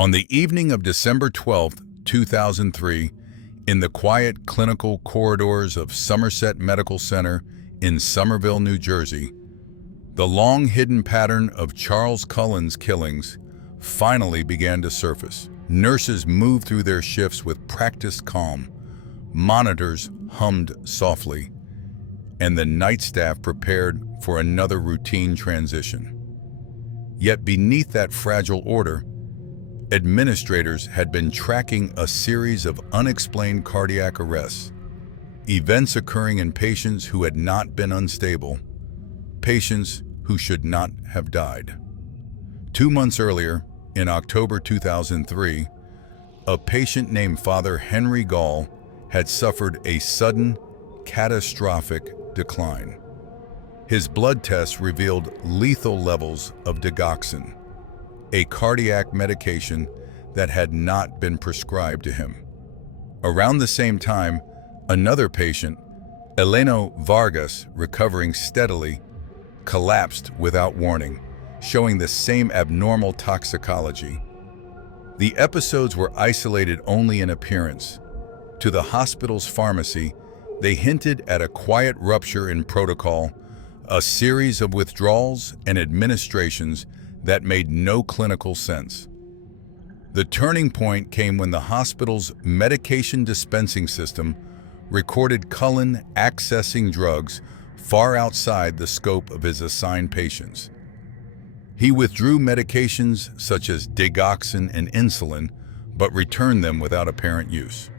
On the evening of December 12, 2003, in the quiet clinical corridors of Somerset Medical Center in Somerville, New Jersey, the long-hidden pattern of Charles Cullen's killings finally began to surface. Nurses moved through their shifts with practiced calm, monitors hummed softly, and the night staff prepared for another routine transition. Yet beneath that fragile order, administrators had been tracking a series of unexplained cardiac arrests, events occurring in patients who had not been unstable, patients who should not have died. 2 months earlier, in October 2003, a patient named Father Henry Gall had suffered a sudden, catastrophic decline. His blood tests revealed lethal levels of digoxin, a cardiac medication that had not been prescribed to him. Around the same time, another patient, Eleno Vargas, recovering steadily, collapsed without warning, showing the same abnormal toxicology. The episodes were isolated only in appearance. To the hospital's pharmacy, they hinted at a quiet rupture in protocol, a series of withdrawals and administrations that made no clinical sense. The turning point came when the hospital's medication dispensing system recorded Cullen accessing drugs far outside the scope of his assigned patients. He withdrew medications such as digoxin and insulin, but returned them without apparent use.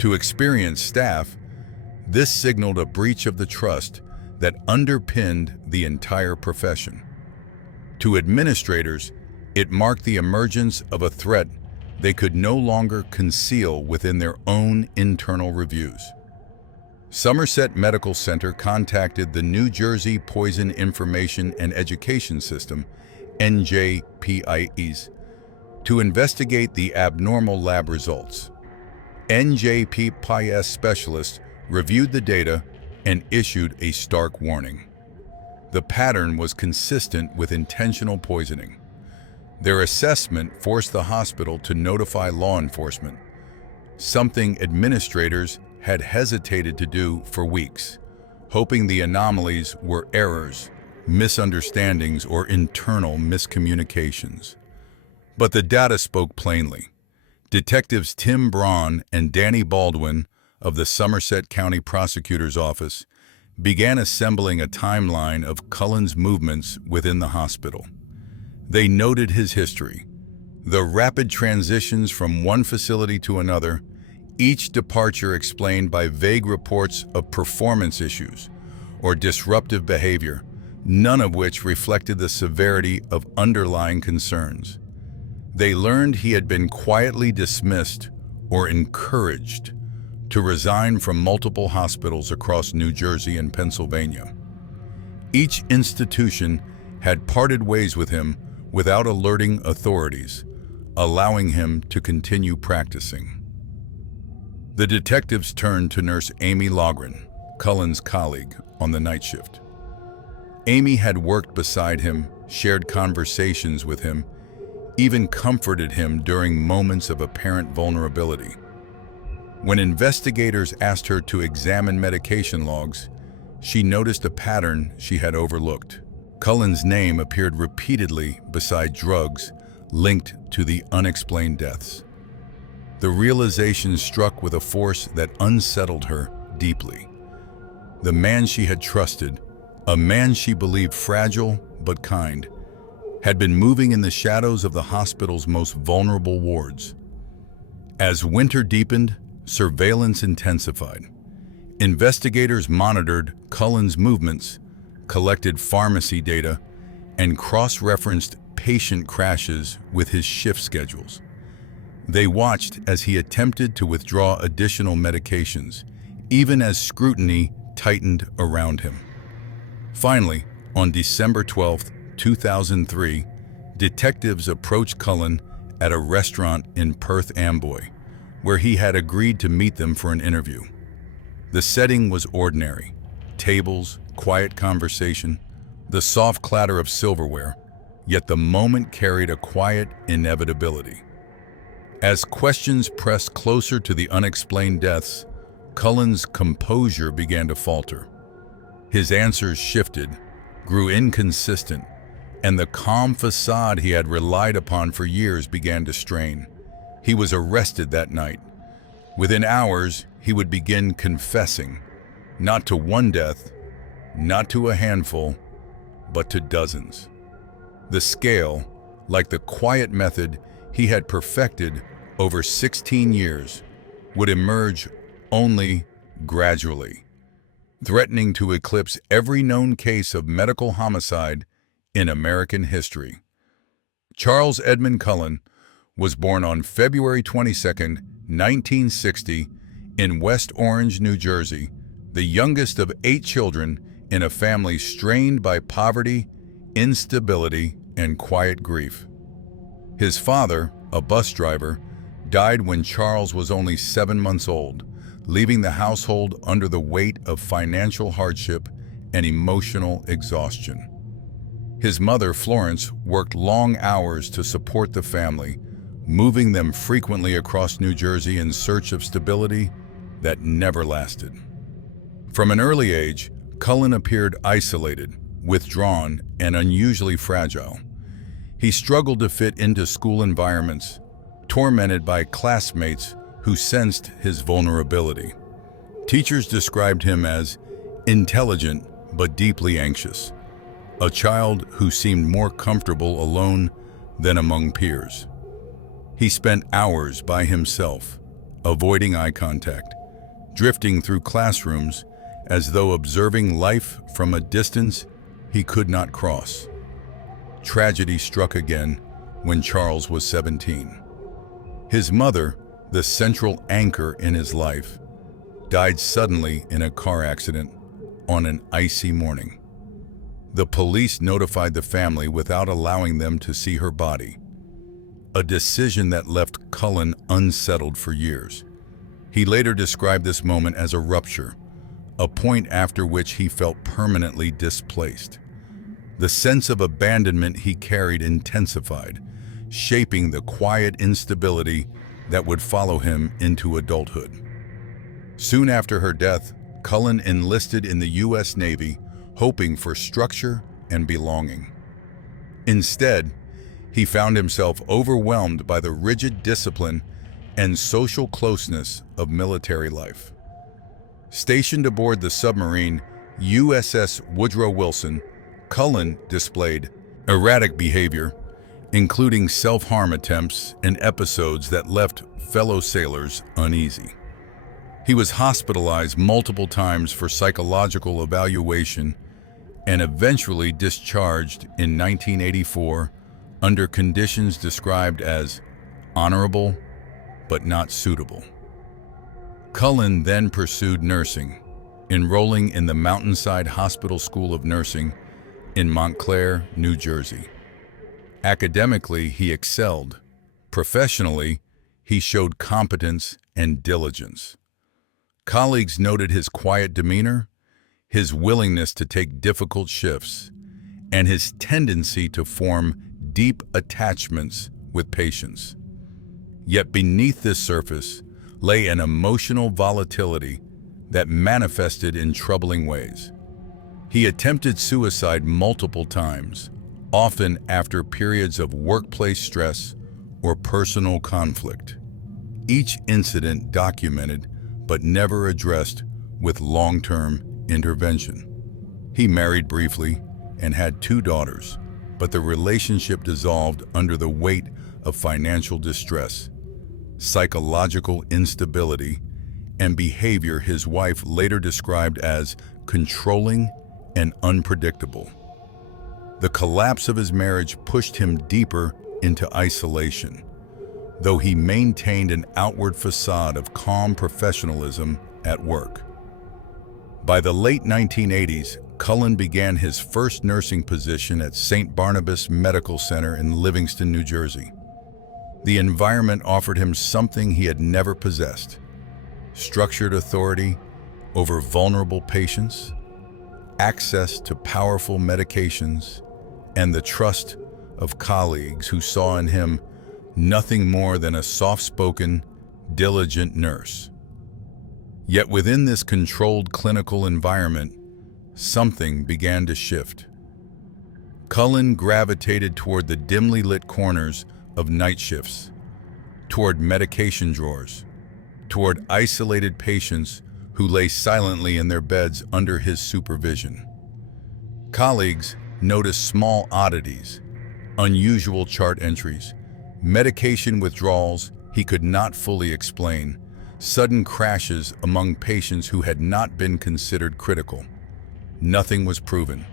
To experienced staff, this signaled a breach of the trust that underpinned the entire profession. To administrators, it marked the emergence of a threat they could no longer conceal within their own internal reviews. Somerset Medical Center contacted the New Jersey Poison Information and Education System, NJPIES, to investigate the abnormal lab results. NJPIES specialists reviewed the data and issued a stark warning. The pattern was consistent with intentional poisoning. Their assessment forced the hospital to notify law enforcement, something administrators had hesitated to do for weeks, hoping the anomalies were errors, misunderstandings, or internal miscommunications. But the data spoke plainly. Detectives Tim Braun and Danny Baldwin of the Somerset County Prosecutor's Office began assembling a timeline of Cullen's movements within the hospital. They noted his history, the rapid transitions from one facility to another, each departure explained by vague reports of performance issues or disruptive behavior, none of which reflected the severity of underlying concerns. They learned he had been quietly dismissed or encouraged to resign from multiple hospitals across New Jersey and Pennsylvania. Each institution had parted ways with him without alerting authorities, allowing him to continue practicing. The detectives turned to Nurse Amy Logren, Cullen's colleague, on the night shift. Amy had worked beside him, shared conversations with him, even comforted him during moments of apparent vulnerability. When investigators asked her to examine medication logs, she noticed a pattern she had overlooked. Cullen's name appeared repeatedly beside drugs linked to the unexplained deaths. The realization struck with a force that unsettled her deeply. The man she had trusted, a man she believed fragile but kind, had been moving in the shadows of the hospital's most vulnerable wards. As winter deepened, surveillance intensified. Investigators monitored Cullen's movements, collected pharmacy data, and cross-referenced patient crashes with his shift schedules. They watched as he attempted to withdraw additional medications, even as scrutiny tightened around him. Finally, on December 12, 2003, detectives approached Cullen at a restaurant in Perth Amboy, where he had agreed to meet them for an interview. The setting was ordinary: tables, quiet conversation, the soft clatter of silverware, Yet the moment carried a quiet inevitability. As questions pressed closer to the unexplained deaths, Cullen's composure began to falter. His answers shifted, grew inconsistent, and the calm facade he had relied upon for years began to strain. He was arrested that night. Within hours, he would begin confessing, not to one death, not to a handful, but to dozens. The scale, like the quiet method he had perfected over 16 years, would emerge only gradually, threatening to eclipse every known case of medical homicide in American history. Charles Edmund Cullen was born on February 22, 1960, in West Orange, New Jersey, the youngest of 8 children in a family strained by poverty, instability, and quiet grief. His father, a bus driver, died when Charles was only 7 months old, leaving the household under the weight of financial hardship and emotional exhaustion. His mother, Florence, worked long hours to support the family, moving them frequently across New Jersey in search of stability that never lasted. From an early age, Cullen appeared isolated, withdrawn, and unusually fragile. He struggled to fit into school environments, tormented by classmates who sensed his vulnerability. Teachers described him as intelligent but deeply anxious, a child who seemed more comfortable alone than among peers. He spent hours by himself, avoiding eye contact, drifting through classrooms as though observing life from a distance he could not cross. Tragedy struck again when Charles was 17. His mother, the central anchor in his life, died suddenly in a car accident on an icy morning. The police notified the family without allowing them to see her body, a decision that left Cullen unsettled for years. He later described this moment as a rupture, a point after which he felt permanently displaced. The sense of abandonment he carried intensified, shaping the quiet instability that would follow him into adulthood. Soon after her death, Cullen enlisted in the U.S. Navy, hoping for structure and belonging. Instead, he found himself overwhelmed by the rigid discipline and social closeness of military life. Stationed aboard the submarine USS Woodrow Wilson, Cullen displayed erratic behavior, including self-harm attempts and episodes that left fellow sailors uneasy. He was hospitalized multiple times for psychological evaluation and eventually discharged in 1984 under conditions described as honorable but not suitable. Cullen then pursued nursing, enrolling in the Mountainside Hospital School of Nursing in Montclair, New Jersey. Academically, he excelled. Professionally, he showed competence and diligence. Colleagues noted his quiet demeanor, his willingness to take difficult shifts, and his tendency to form deep attachments with patients. Yet beneath this surface lay an emotional volatility that manifested in troubling ways. He attempted suicide multiple times, often after periods of workplace stress or personal conflict. Each incident documented but never addressed with long-term intervention. He married briefly and had 2 daughters, but the relationship dissolved under the weight of financial distress, psychological instability, and behavior his wife later described as controlling and unpredictable. The collapse of his marriage pushed him deeper into isolation, though he maintained an outward facade of calm professionalism at work. By the late 1980s, Cullen began his first nursing position at St. Barnabas Medical Center in Livingston, New Jersey. The environment offered him something he had never possessed: structured authority over vulnerable patients, access to powerful medications, and the trust of colleagues who saw in him nothing more than a soft-spoken, diligent nurse. Yet within this controlled clinical environment, something began to shift. Cullen gravitated toward the dimly lit corners of night shifts, toward medication drawers, toward isolated patients who lay silently in their beds under his supervision. Colleagues noticed small oddities, unusual chart entries, medication withdrawals he could not fully explain, sudden crashes among patients who had not been considered critical. Nothing was proven.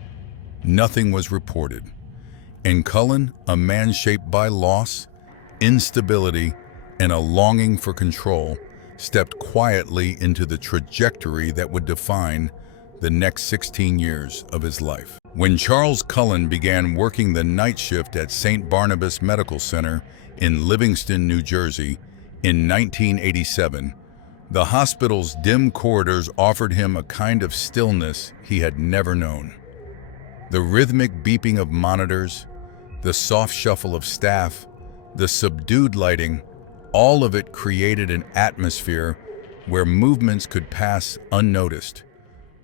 Nothing was reported. And Cullen, a man shaped by loss, instability, and a longing for control, stepped quietly into the trajectory that would define the next 16 years of his life. When Charles Cullen began working the night shift at St. Barnabas Medical Center in Livingston, New Jersey, in 1987, the hospital's dim corridors offered him a kind of stillness he had never known. The rhythmic beeping of monitors, the soft shuffle of staff, the subdued lighting, all of it created an atmosphere where movements could pass unnoticed,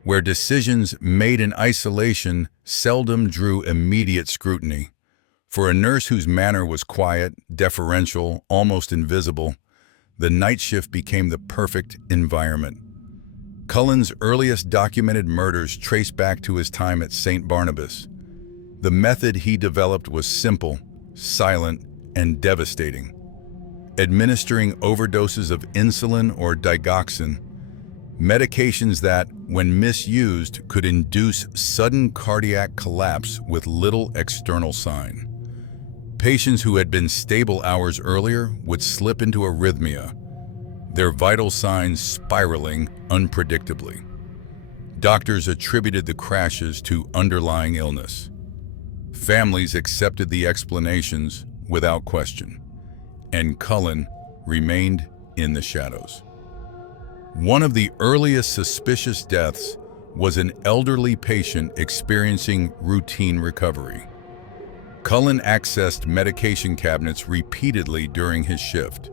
where decisions made in isolation seldom drew immediate scrutiny. For a nurse whose manner was quiet, deferential, almost invisible, the night shift became the perfect environment. Cullen's earliest documented murders trace back to his time at St. Barnabas. The method he developed was simple, silent, and devastating. Administering overdoses of insulin or digoxin, medications that, when misused, could induce sudden cardiac collapse with little external sign. Patients who had been stable hours earlier would slip into arrhythmia, their vital signs spiraling unpredictably. Doctors attributed the crashes to underlying illness. Families accepted the explanations without question, and Cullen remained in the shadows. One of the earliest suspicious deaths was an elderly patient experiencing routine recovery. Cullen accessed medication cabinets repeatedly during his shift,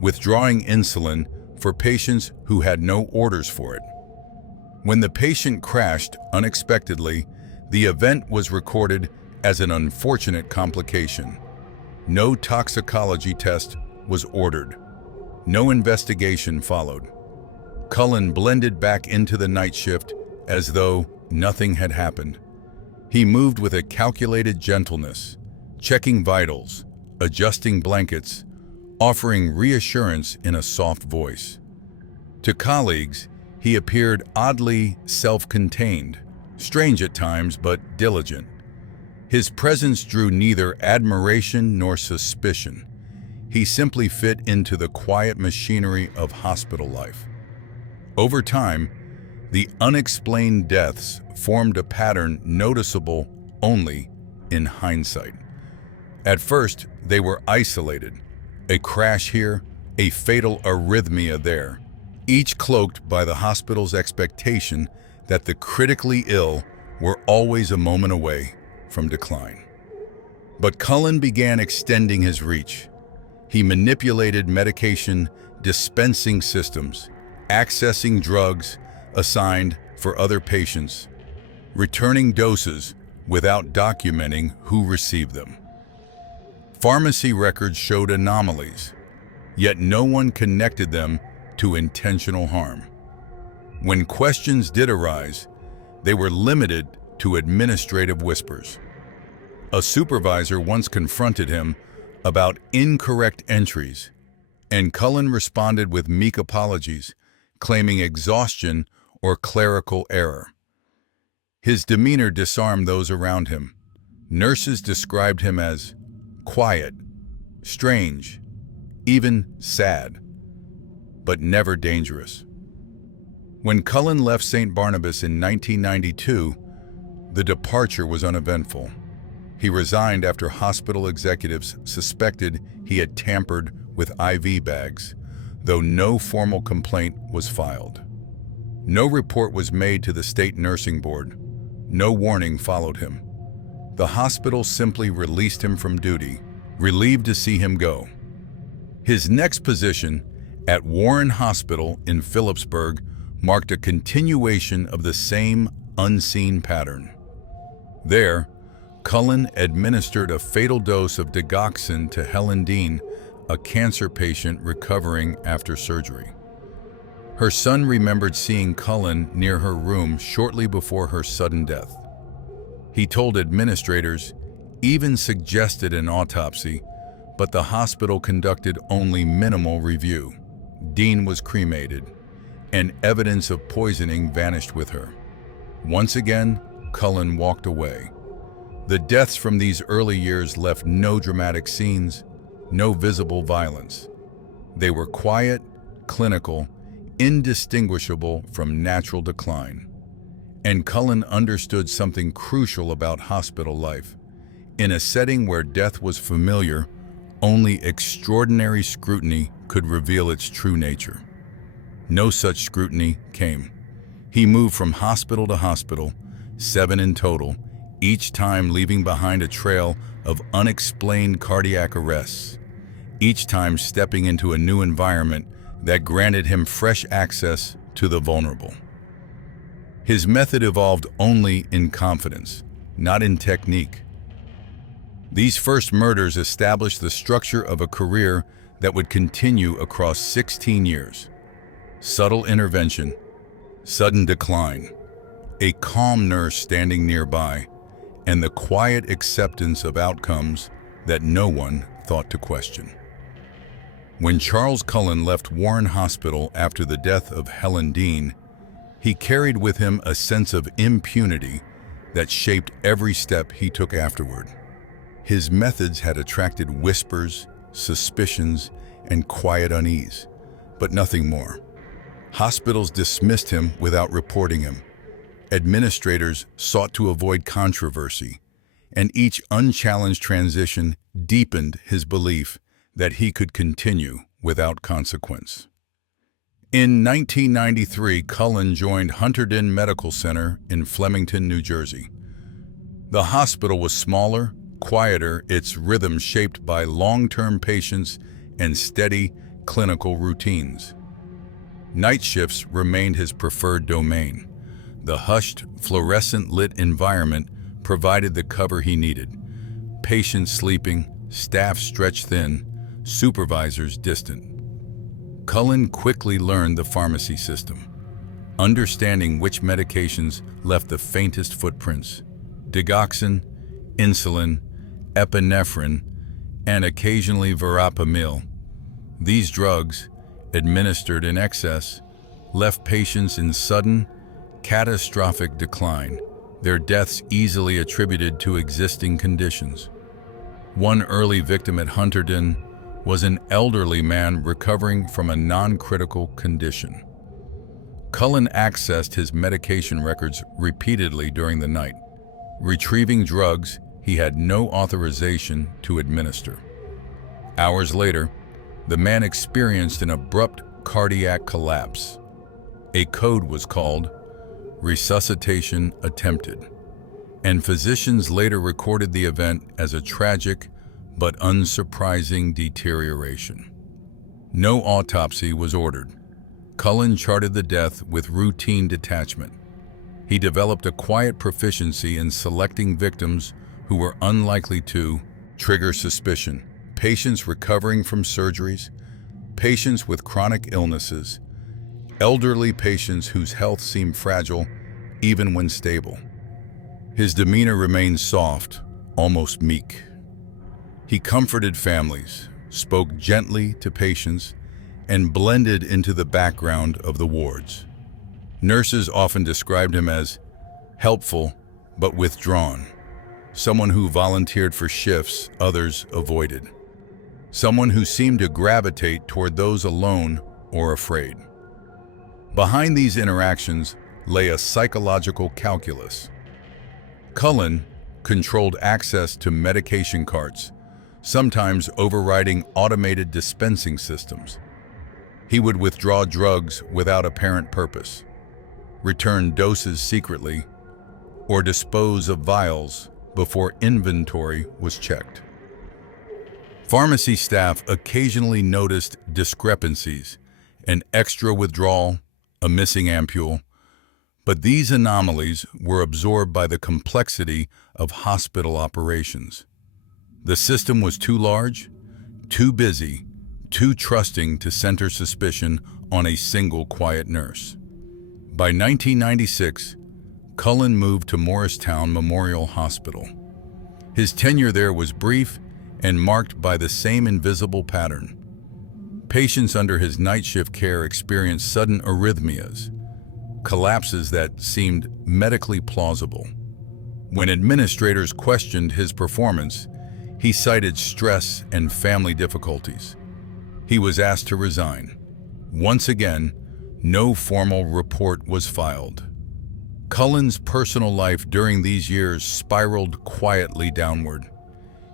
withdrawing insulin for patients who had no orders for it. When the patient crashed unexpectedly, the event was recorded as an unfortunate complication. No toxicology test was ordered. No investigation followed. Cullen blended back into the night shift as though nothing had happened. He moved with a calculated gentleness, checking vitals, adjusting blankets, offering reassurance in a soft voice. To colleagues, he appeared oddly self-contained, strange at times but diligent. His presence drew neither admiration nor suspicion. He simply fit into the quiet machinery of hospital life. Over time, the unexplained deaths formed a pattern noticeable only in hindsight. At first, they were isolated. A crash here, a fatal arrhythmia there, each cloaked by the hospital's expectation that the critically ill were always a moment away from decline. But Cullen began extending his reach. He manipulated medication dispensing systems, accessing drugs assigned for other patients, returning doses without documenting who received them. Pharmacy records showed anomalies, yet no one connected them to intentional harm. When questions did arise, they were limited to administrative whispers. A supervisor once confronted him about incorrect entries, and Cullen responded with meek apologies, claiming exhaustion or clerical error. His demeanor disarmed those around him. Nurses described him as quiet, strange, even sad, but never dangerous. When Cullen left St. Barnabas in 1992, the departure was uneventful. He resigned after hospital executives suspected he had tampered with IV bags, though no formal complaint was filed. No report was made to the state nursing board. No warning followed him. The hospital simply released him from duty, relieved to see him go. His next position at Warren Hospital in Phillipsburg marked a continuation of the same unseen pattern. There, Cullen administered a fatal dose of digoxin to Helen Dean, a cancer patient recovering after surgery. Her son remembered seeing Cullen near her room shortly before her sudden death. He told administrators, even suggested an autopsy, but the hospital conducted only minimal review. Dean was cremated, and evidence of poisoning vanished with her. Once again, Cullen walked away. The deaths from these early years left no dramatic scenes, no visible violence. They were quiet, clinical, indistinguishable from natural decline. And Cullen understood something crucial about hospital life. In a setting where death was familiar, only extraordinary scrutiny could reveal its true nature. No such scrutiny came. He moved from hospital to hospital, 7 in total, each time leaving behind a trail of unexplained cardiac arrests, each time stepping into a new environment that granted him fresh access to the vulnerable. His method evolved only in confidence, not in technique. These first murders established the structure of a career that would continue across 16 years. Subtle intervention, sudden decline, a calm nurse standing nearby, and the quiet acceptance of outcomes that no one thought to question. When Charles Cullen left Warren Hospital after the death of Helen Dean, he carried with him a sense of impunity that shaped every step he took afterward. His methods had attracted whispers, suspicions, and quiet unease, but nothing more. Hospitals dismissed him without reporting him. Administrators sought to avoid controversy, and each unchallenged transition deepened his belief that he could continue without consequence. In 1993, Cullen joined Hunterdon Medical Center in Flemington, New Jersey. The hospital was smaller, quieter, its rhythm shaped by long-term patients and steady clinical routines. Night shifts remained his preferred domain. The hushed, fluorescent-lit environment provided the cover he needed. Patients sleeping, staff stretched thin, supervisors distant. Cullen quickly learned the pharmacy system, understanding which medications left the faintest footprints: digoxin, insulin, epinephrine, and occasionally verapamil. These drugs, administered in excess, left patients in sudden, catastrophic decline, their deaths easily attributed to existing conditions. One early victim at Hunterdon was an elderly man recovering from a non-critical condition. Cullen accessed his medication records repeatedly during the night, retrieving drugs he had no authorization to administer. Hours later, the man experienced an abrupt cardiac collapse. A code was called resuscitation attempted, and physicians later recorded the event as a tragic but unsurprising deterioration. No autopsy was ordered. Cullen charted the death with routine detachment. He developed a quiet proficiency in selecting victims who were unlikely to trigger suspicion: patients recovering from surgeries, patients with chronic illnesses, elderly patients whose health seemed fragile even when stable. His demeanor remained soft, almost meek. He comforted families, spoke gently to patients, and blended into the background of the wards. Nurses often described him as helpful but withdrawn, someone who volunteered for shifts others avoided, someone who seemed to gravitate toward those alone or afraid. Behind these interactions lay a psychological calculus. Cullen controlled access to medication carts, sometimes overriding automated dispensing systems. He would withdraw drugs without apparent purpose, return doses secretly, or dispose of vials before inventory was checked. Pharmacy staff occasionally noticed discrepancies, an extra withdrawal, a missing ampule, but these anomalies were absorbed by the complexity of hospital operations. The system was too large, too busy, too trusting to center suspicion on a single quiet nurse. By 1996, Cullen moved to Morristown Memorial Hospital. His tenure there was brief and marked by the same invisible pattern. Patients under his night shift care experienced sudden arrhythmias, collapses that seemed medically plausible. When administrators questioned his performance, he cited stress and family difficulties. He was asked to resign. Once again, no formal report was filed. Cullen's personal life during these years spiraled quietly downward.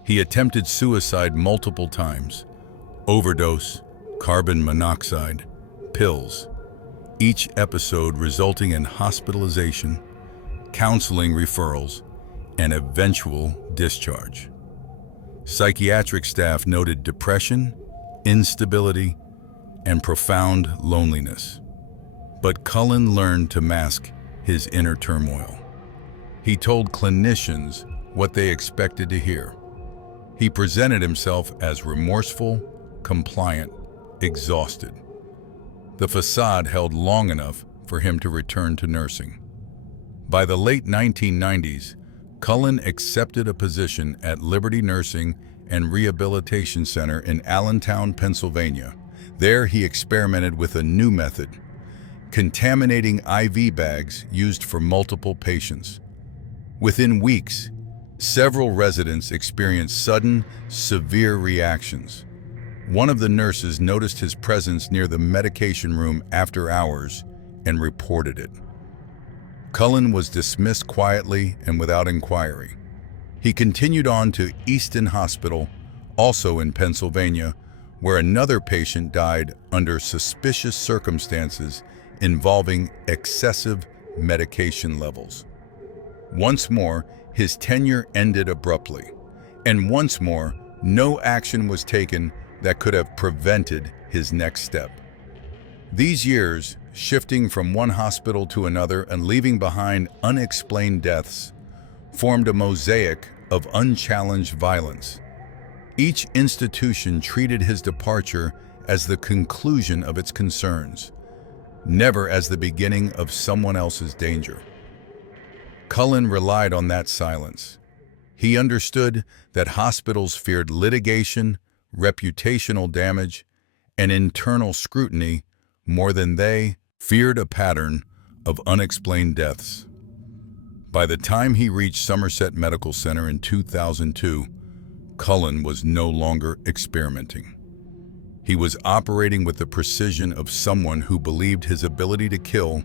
He attempted suicide multiple times. Overdose, carbon monoxide, pills. Each episode resulting in hospitalization, counseling referrals, and eventual discharge. Psychiatric staff noted depression, instability, and profound loneliness. But Cullen learned to mask his inner turmoil. He told clinicians what they expected to hear. He presented himself as remorseful, compliant, exhausted. The facade held long enough for him to return to nursing. By the late 1990s, Cullen accepted a position at Liberty Nursing and Rehabilitation Center in Allentown, Pennsylvania. There he experimented with a new method, contaminating IV bags used for multiple patients. Within weeks, several residents experienced sudden, severe reactions. One of the nurses noticed his presence near the medication room after hours and reported it. Cullen was dismissed quietly and without inquiry. He continued on to Easton Hospital, also in Pennsylvania, where another patient died under suspicious circumstances involving excessive medication levels. Once more, his tenure ended abruptly, and once more, no action was taken that could have prevented his next step. These years, shifting from one hospital to another and leaving behind unexplained deaths, formed a mosaic of unchallenged violence. Each institution treated his departure as the conclusion of its concerns, never as the beginning of someone else's danger. Cullen relied on that silence. He understood that hospitals feared litigation, reputational damage, and internal scrutiny more than they feared a pattern of unexplained deaths. By the time he reached Somerset Medical Center in 2002, Cullen was no longer experimenting. He was operating with the precision of someone who believed his ability to kill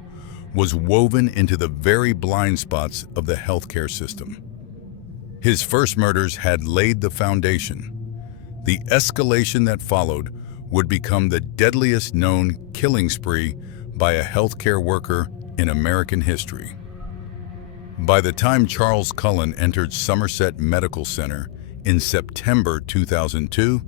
was woven into the very blind spots of the healthcare system. His first murders had laid the foundation. The escalation that followed would become the deadliest known killing spree by a healthcare worker in American history. By the time Charles Cullen entered Somerset Medical Center in September 2002,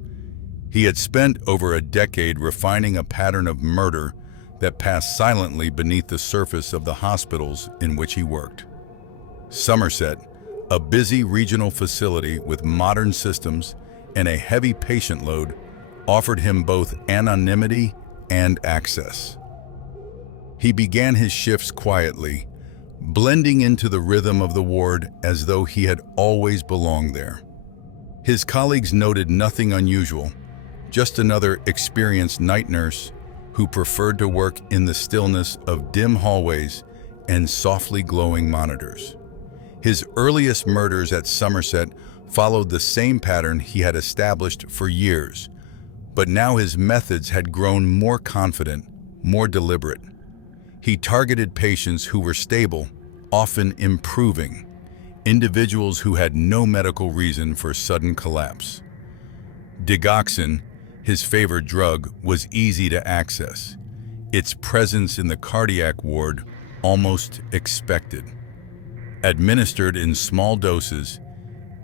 he had spent over a decade refining a pattern of murder that passed silently beneath the surface of the hospitals in which he worked. Somerset, a busy regional facility with modern systems and a heavy patient load, offered him both anonymity and access. He began his shifts quietly, blending into the rhythm of the ward as though he had always belonged there. His colleagues noted nothing unusual, just another experienced night nurse who preferred to work in the stillness of dim hallways and softly glowing monitors. His earliest murders at Somerset followed the same pattern he had established for years, but now his methods had grown more confident, more deliberate. He targeted patients who were stable, often improving, individuals who had no medical reason for sudden collapse. Digoxin, his favorite drug, was easy to access, its presence in the cardiac ward almost expected. Administered in small doses,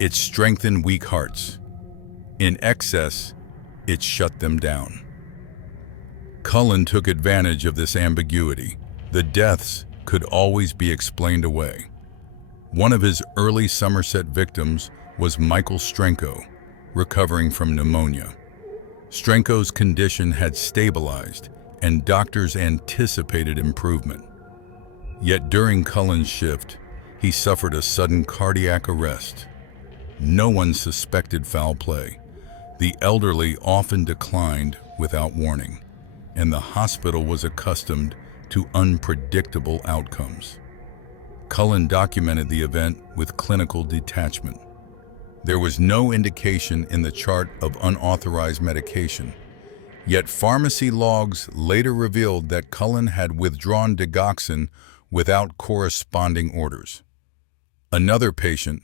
It strengthened weak hearts. In excess, it shut them down. Cullen took advantage of this ambiguity. The deaths could always be explained away. One of his early Somerset victims was Michael Strenko, recovering from pneumonia. Strenko's condition had stabilized, and doctors anticipated improvement. Yet during Cullen's shift, he suffered a sudden cardiac arrest. No one suspected foul play. The elderly often declined without warning, and the hospital was accustomed to unpredictable outcomes. Cullen documented the event with clinical detachment. There was no indication in the chart of unauthorized medication, yet pharmacy logs later revealed that Cullen had withdrawn digoxin without corresponding orders. Another patient,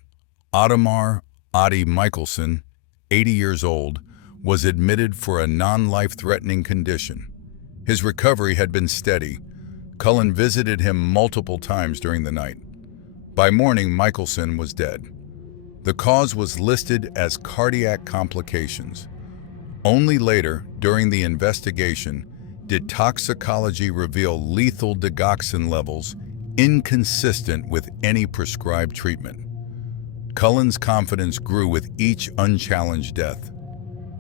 Ottomar Adi Michelson, 80 years old, was admitted for a non-life-threatening condition. His recovery had been steady. Cullen visited him multiple times during the night. By morning, Michelson was dead. The cause was listed as cardiac complications. Only later, during the investigation, did toxicology reveal lethal digoxin levels inconsistent with any prescribed treatment. Cullen's confidence grew with each unchallenged death.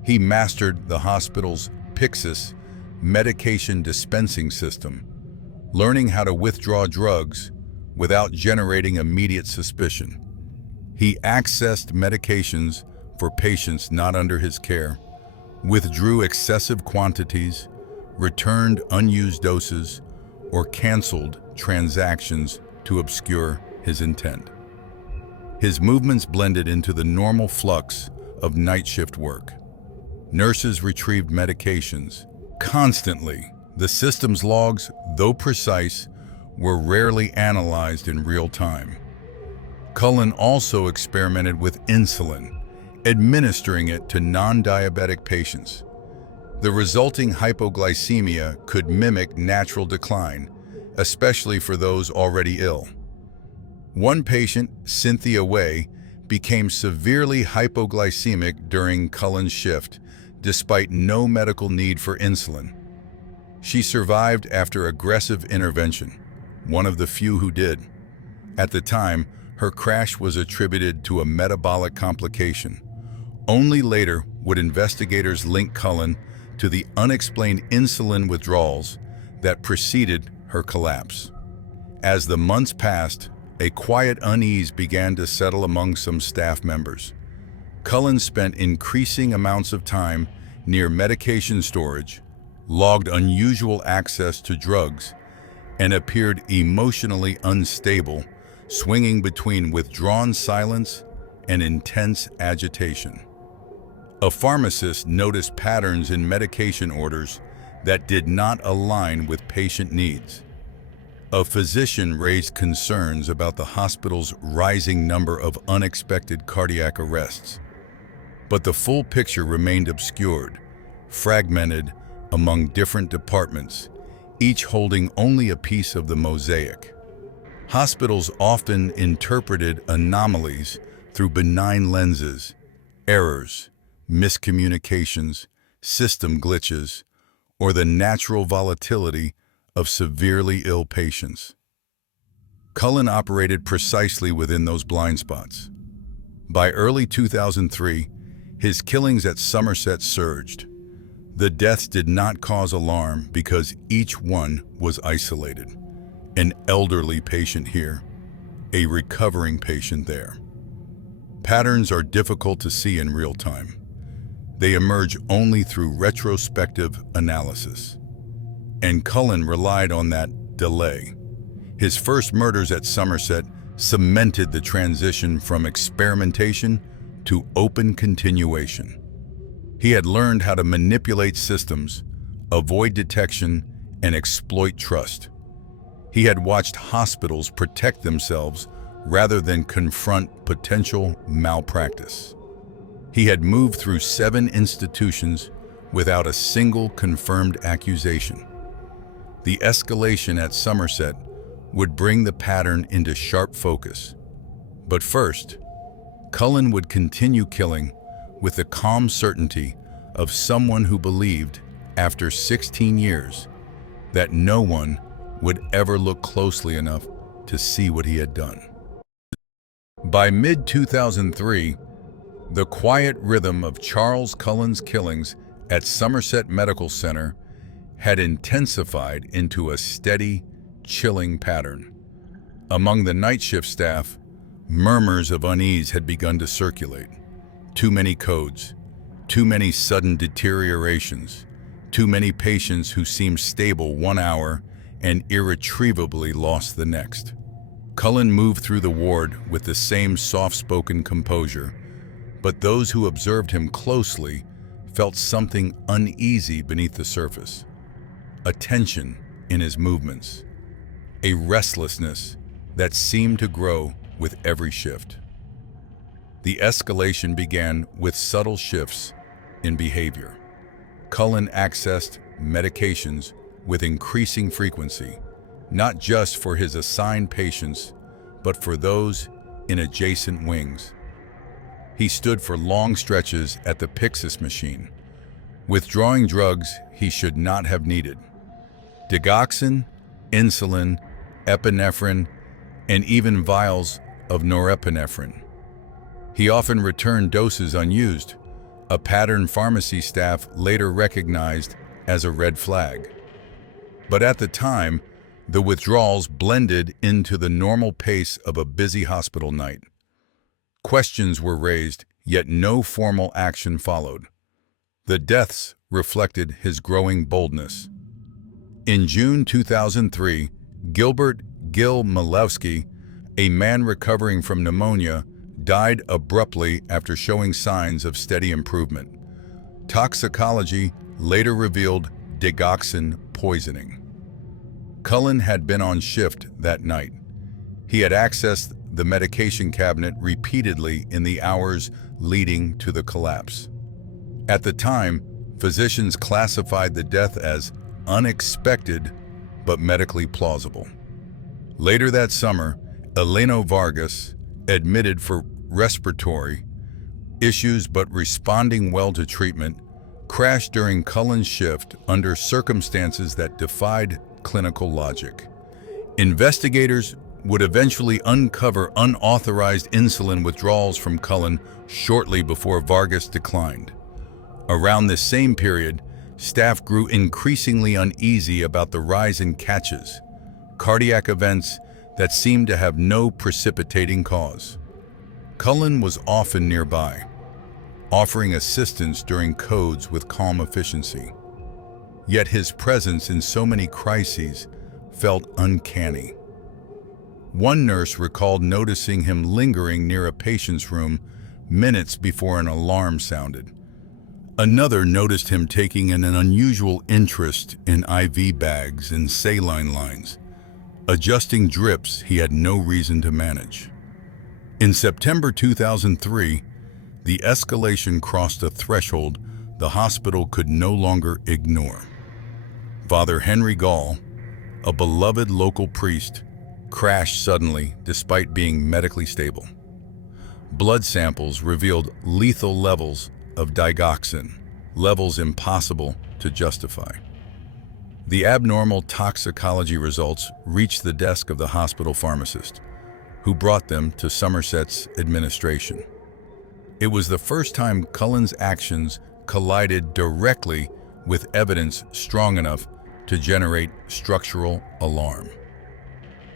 He mastered the hospital's Pyxis medication dispensing system, learning how to withdraw drugs without generating immediate suspicion. He accessed medications for patients not under his care, withdrew excessive quantities, returned unused doses, or canceled transactions to obscure his intent. His movements blended into the normal flux of night shift work. Nurses retrieved medications constantly. The system's logs, though precise, were rarely analyzed in real time. Cullen also experimented with insulin, administering it to non-diabetic patients. The resulting hypoglycemia could mimic natural decline, especially for those already ill. One patient, Cynthia Way, became severely hypoglycemic during Cullen's shift, despite no medical need for insulin. She survived after aggressive intervention, one of the few who did. At the time, her crash was attributed to a metabolic complication. Only later would investigators link Cullen to the unexplained insulin withdrawals that preceded her collapse. As the months passed, a quiet unease began to settle among some staff members. Cullen spent increasing amounts of time near medication storage, logged unusual access to drugs, and appeared emotionally unstable, swinging between withdrawn silence and intense agitation. A pharmacist noticed patterns in medication orders that did not align with patient needs. A physician raised concerns about the hospital's rising number of unexpected cardiac arrests. But the full picture remained obscured, fragmented among different departments, each holding only a piece of the mosaic. Hospitals often interpreted anomalies through benign lenses, errors, miscommunications, system glitches, or the natural volatility of severely ill patients. Cullen operated precisely within those blind spots. By early 2003, his killings at Somerset surged. The deaths did not cause alarm because each one was isolated. An elderly patient here, a recovering patient there. Patterns are difficult to see in real time. They emerge only through retrospective analysis. And Cullen relied on that delay. His first murders at Somerset cemented the transition from experimentation to open continuation. He had learned how to manipulate systems, avoid detection, and exploit trust. He had watched hospitals protect themselves rather than confront potential malpractice. He had moved through 7 institutions without a single confirmed accusation. The escalation at Somerset would bring the pattern into sharp focus. But first, Cullen would continue killing with the calm certainty of someone who believed, after 16 years, that no one would ever look closely enough to see what he had done. By mid-2003, the quiet rhythm of Charles Cullen's killings at Somerset Medical Center had intensified into a steady, chilling pattern. Among the night shift staff, murmurs of unease had begun to circulate. Too many codes, too many sudden deteriorations, too many patients who seemed stable 1 hour and irretrievably lost the next. Cullen moved through the ward with the same soft-spoken composure, but those who observed him closely felt something uneasy beneath the surface. A tension in his movements, a restlessness that seemed to grow with every shift. The escalation began with subtle shifts in behavior. Cullen accessed medications with increasing frequency, not just for his assigned patients, but for those in adjacent wings. He stood for long stretches at the Pyxis machine, withdrawing drugs he should not have needed. Digoxin, insulin, epinephrine, and even vials of norepinephrine. He often returned doses unused, a pattern pharmacy staff later recognized as a red flag. But at the time, the withdrawals blended into the normal pace of a busy hospital night. Questions were raised, yet no formal action followed. The deaths reflected his growing boldness. In June 2003, Gilbert "Gil" Malewski, a man recovering from pneumonia, died abruptly after showing signs of steady improvement. Toxicology later revealed digoxin poisoning. Cullen had been on shift that night. He had accessed the medication cabinet repeatedly in the hours leading to the collapse. At the time, physicians classified the death as unexpected but medically plausible. Later that summer, Eleno Vargas, admitted for respiratory issues but responding well to treatment, crashed during Cullen's shift under circumstances that defied clinical logic. Investigators would eventually uncover unauthorized insulin withdrawals from Cullen shortly before Vargas declined. Around this same period, staff grew increasingly uneasy about the rise in catches, cardiac events that seemed to have no precipitating cause. Cullen was often nearby, offering assistance during codes with calm efficiency. Yet his presence in so many crises felt uncanny. One nurse recalled noticing him lingering near a patient's room minutes before an alarm sounded. Another noticed him taking an unusual interest in IV bags and saline lines, adjusting drips he had no reason to manage. In September 2003, the escalation crossed a threshold the hospital could no longer ignore. Father Henry Gall, a beloved local priest, crashed suddenly despite being medically stable. Blood samples revealed lethal levels of digoxin, levels impossible to justify. The abnormal toxicology results reached the desk of the hospital pharmacist, who brought them to Somerset's administration. It was the first time Cullen's actions collided directly with evidence strong enough to generate structural alarm.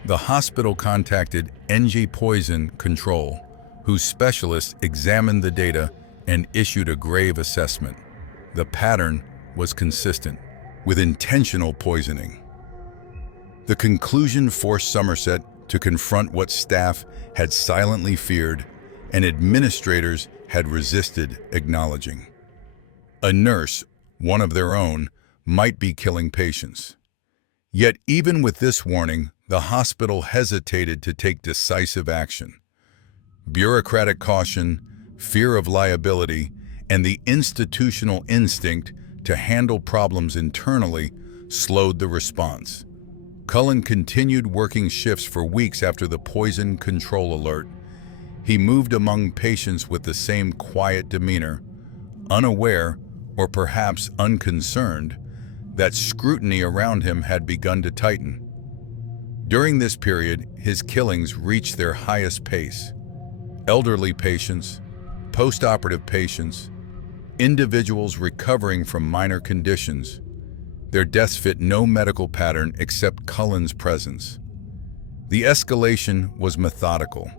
The hospital contacted NG Poison Control, whose specialists examined the data and issued a grave assessment. The pattern was consistent with intentional poisoning. The conclusion forced Somerset to confront what staff had silently feared and administrators had resisted acknowledging. A nurse, one of their own, might be killing patients. Yet even with this warning, the hospital hesitated to take decisive action. Bureaucratic caution, fear of liability, and the institutional instinct to handle problems internally slowed the response. Cullen continued working shifts for weeks after the poison control alert, He moved among patients with the same quiet demeanor, unaware or perhaps unconcerned that scrutiny around him had begun to tighten. During this period, his killings reached their highest pace. Elderly patients, post-operative patients, individuals recovering from minor conditions, their deaths fit no medical pattern except Cullen's presence. The escalation was methodical.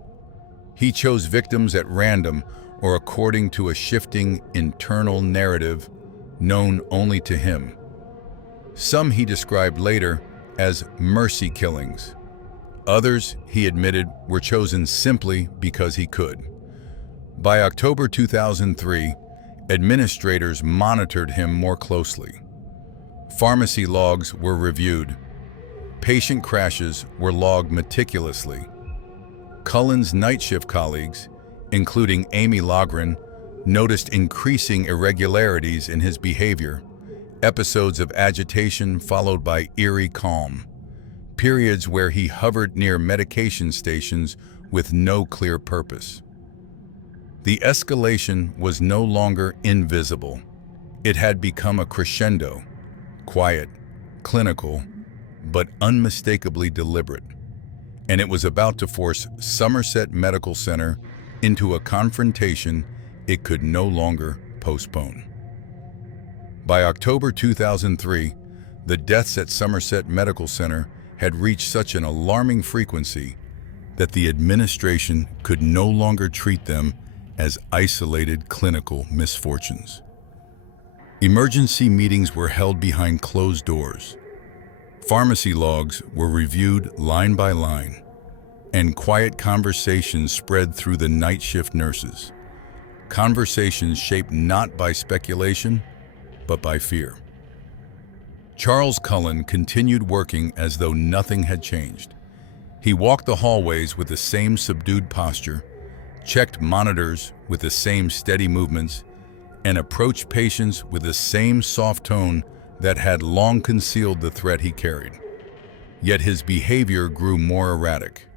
He chose victims at random or according to a shifting internal narrative known only to him. Some he described later as mercy killings. Others, he admitted, were chosen simply because he could. By October 2003, administrators monitored him more closely. Pharmacy logs were reviewed. Patient crashes were logged meticulously. Cullen's night shift colleagues, including Amy Logren, noticed increasing irregularities in his behavior, episodes of agitation followed by eerie calm, periods where he hovered near medication stations with no clear purpose. The escalation was no longer invisible. It had become a crescendo, quiet, clinical, but unmistakably deliberate. And it was about to force Somerset Medical Center into a confrontation it could no longer postpone. By October 2003, the deaths at Somerset Medical Center had reached such an alarming frequency that the administration could no longer treat them as isolated clinical misfortunes. Emergency meetings were held behind closed doors. Pharmacy logs were reviewed line by line, and quiet conversations spread through the night shift nurses. Conversations shaped not by speculation, but by fear. Charles Cullen continued working as though nothing had changed. He walked the hallways with the same subdued posture, checked monitors with the same steady movements, and approached patients with the same soft tone that had long concealed the threat he carried. Yet his behavior grew more erratic.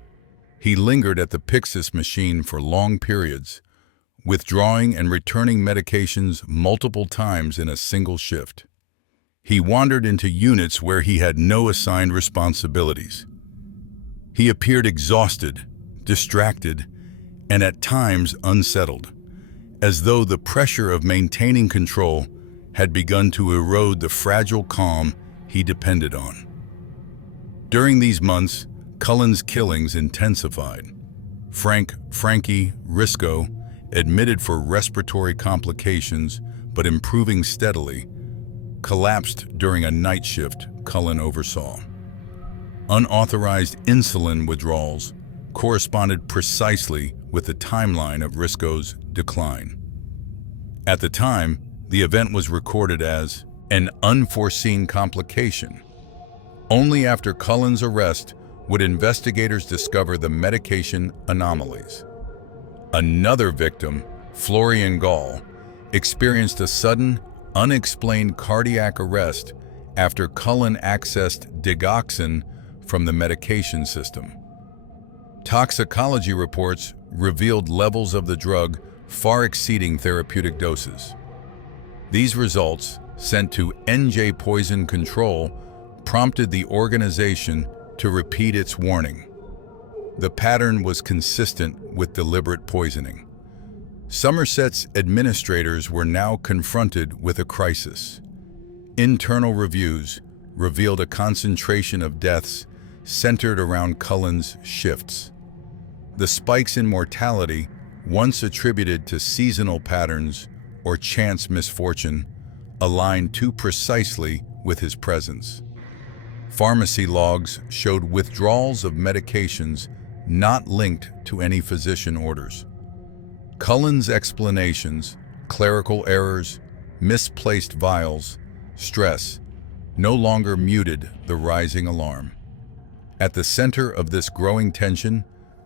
He lingered at the Pyxis machine for long periods, withdrawing and returning medications multiple times in a single shift. He wandered into units where he had no assigned responsibilities. He appeared exhausted, distracted, and at times unsettled, as though the pressure of maintaining control had begun to erode the fragile calm he depended on. During these months, Cullen's killings intensified. Frankie Risco, admitted for respiratory complications but improving steadily, collapsed during a night shift Cullen oversaw. Unauthorized insulin withdrawals corresponded precisely with the timeline of Risco's decline. At the time, the event was recorded as an unforeseen complication. Only after Cullen's arrest would investigators discover the medication anomalies. Another victim, Florian Gall, experienced a sudden, unexplained cardiac arrest after Cullen accessed digoxin from the medication system. Toxicology reports revealed levels of the drug far exceeding therapeutic doses. These results, sent to NJ Poison Control, prompted the organization to repeat its warning. The pattern was consistent with deliberate poisoning. Somerset's administrators were now confronted with a crisis. Internal reviews revealed a concentration of deaths centered around Cullen's shifts. The spikes in mortality, once attributed to seasonal patterns or chance misfortune, aligned too precisely with his presence. Pharmacy logs showed withdrawals of medications not linked to any physician orders. Cullen's explanations, clerical errors, misplaced vials, stress, no longer muted the rising alarm. At the center of this growing tension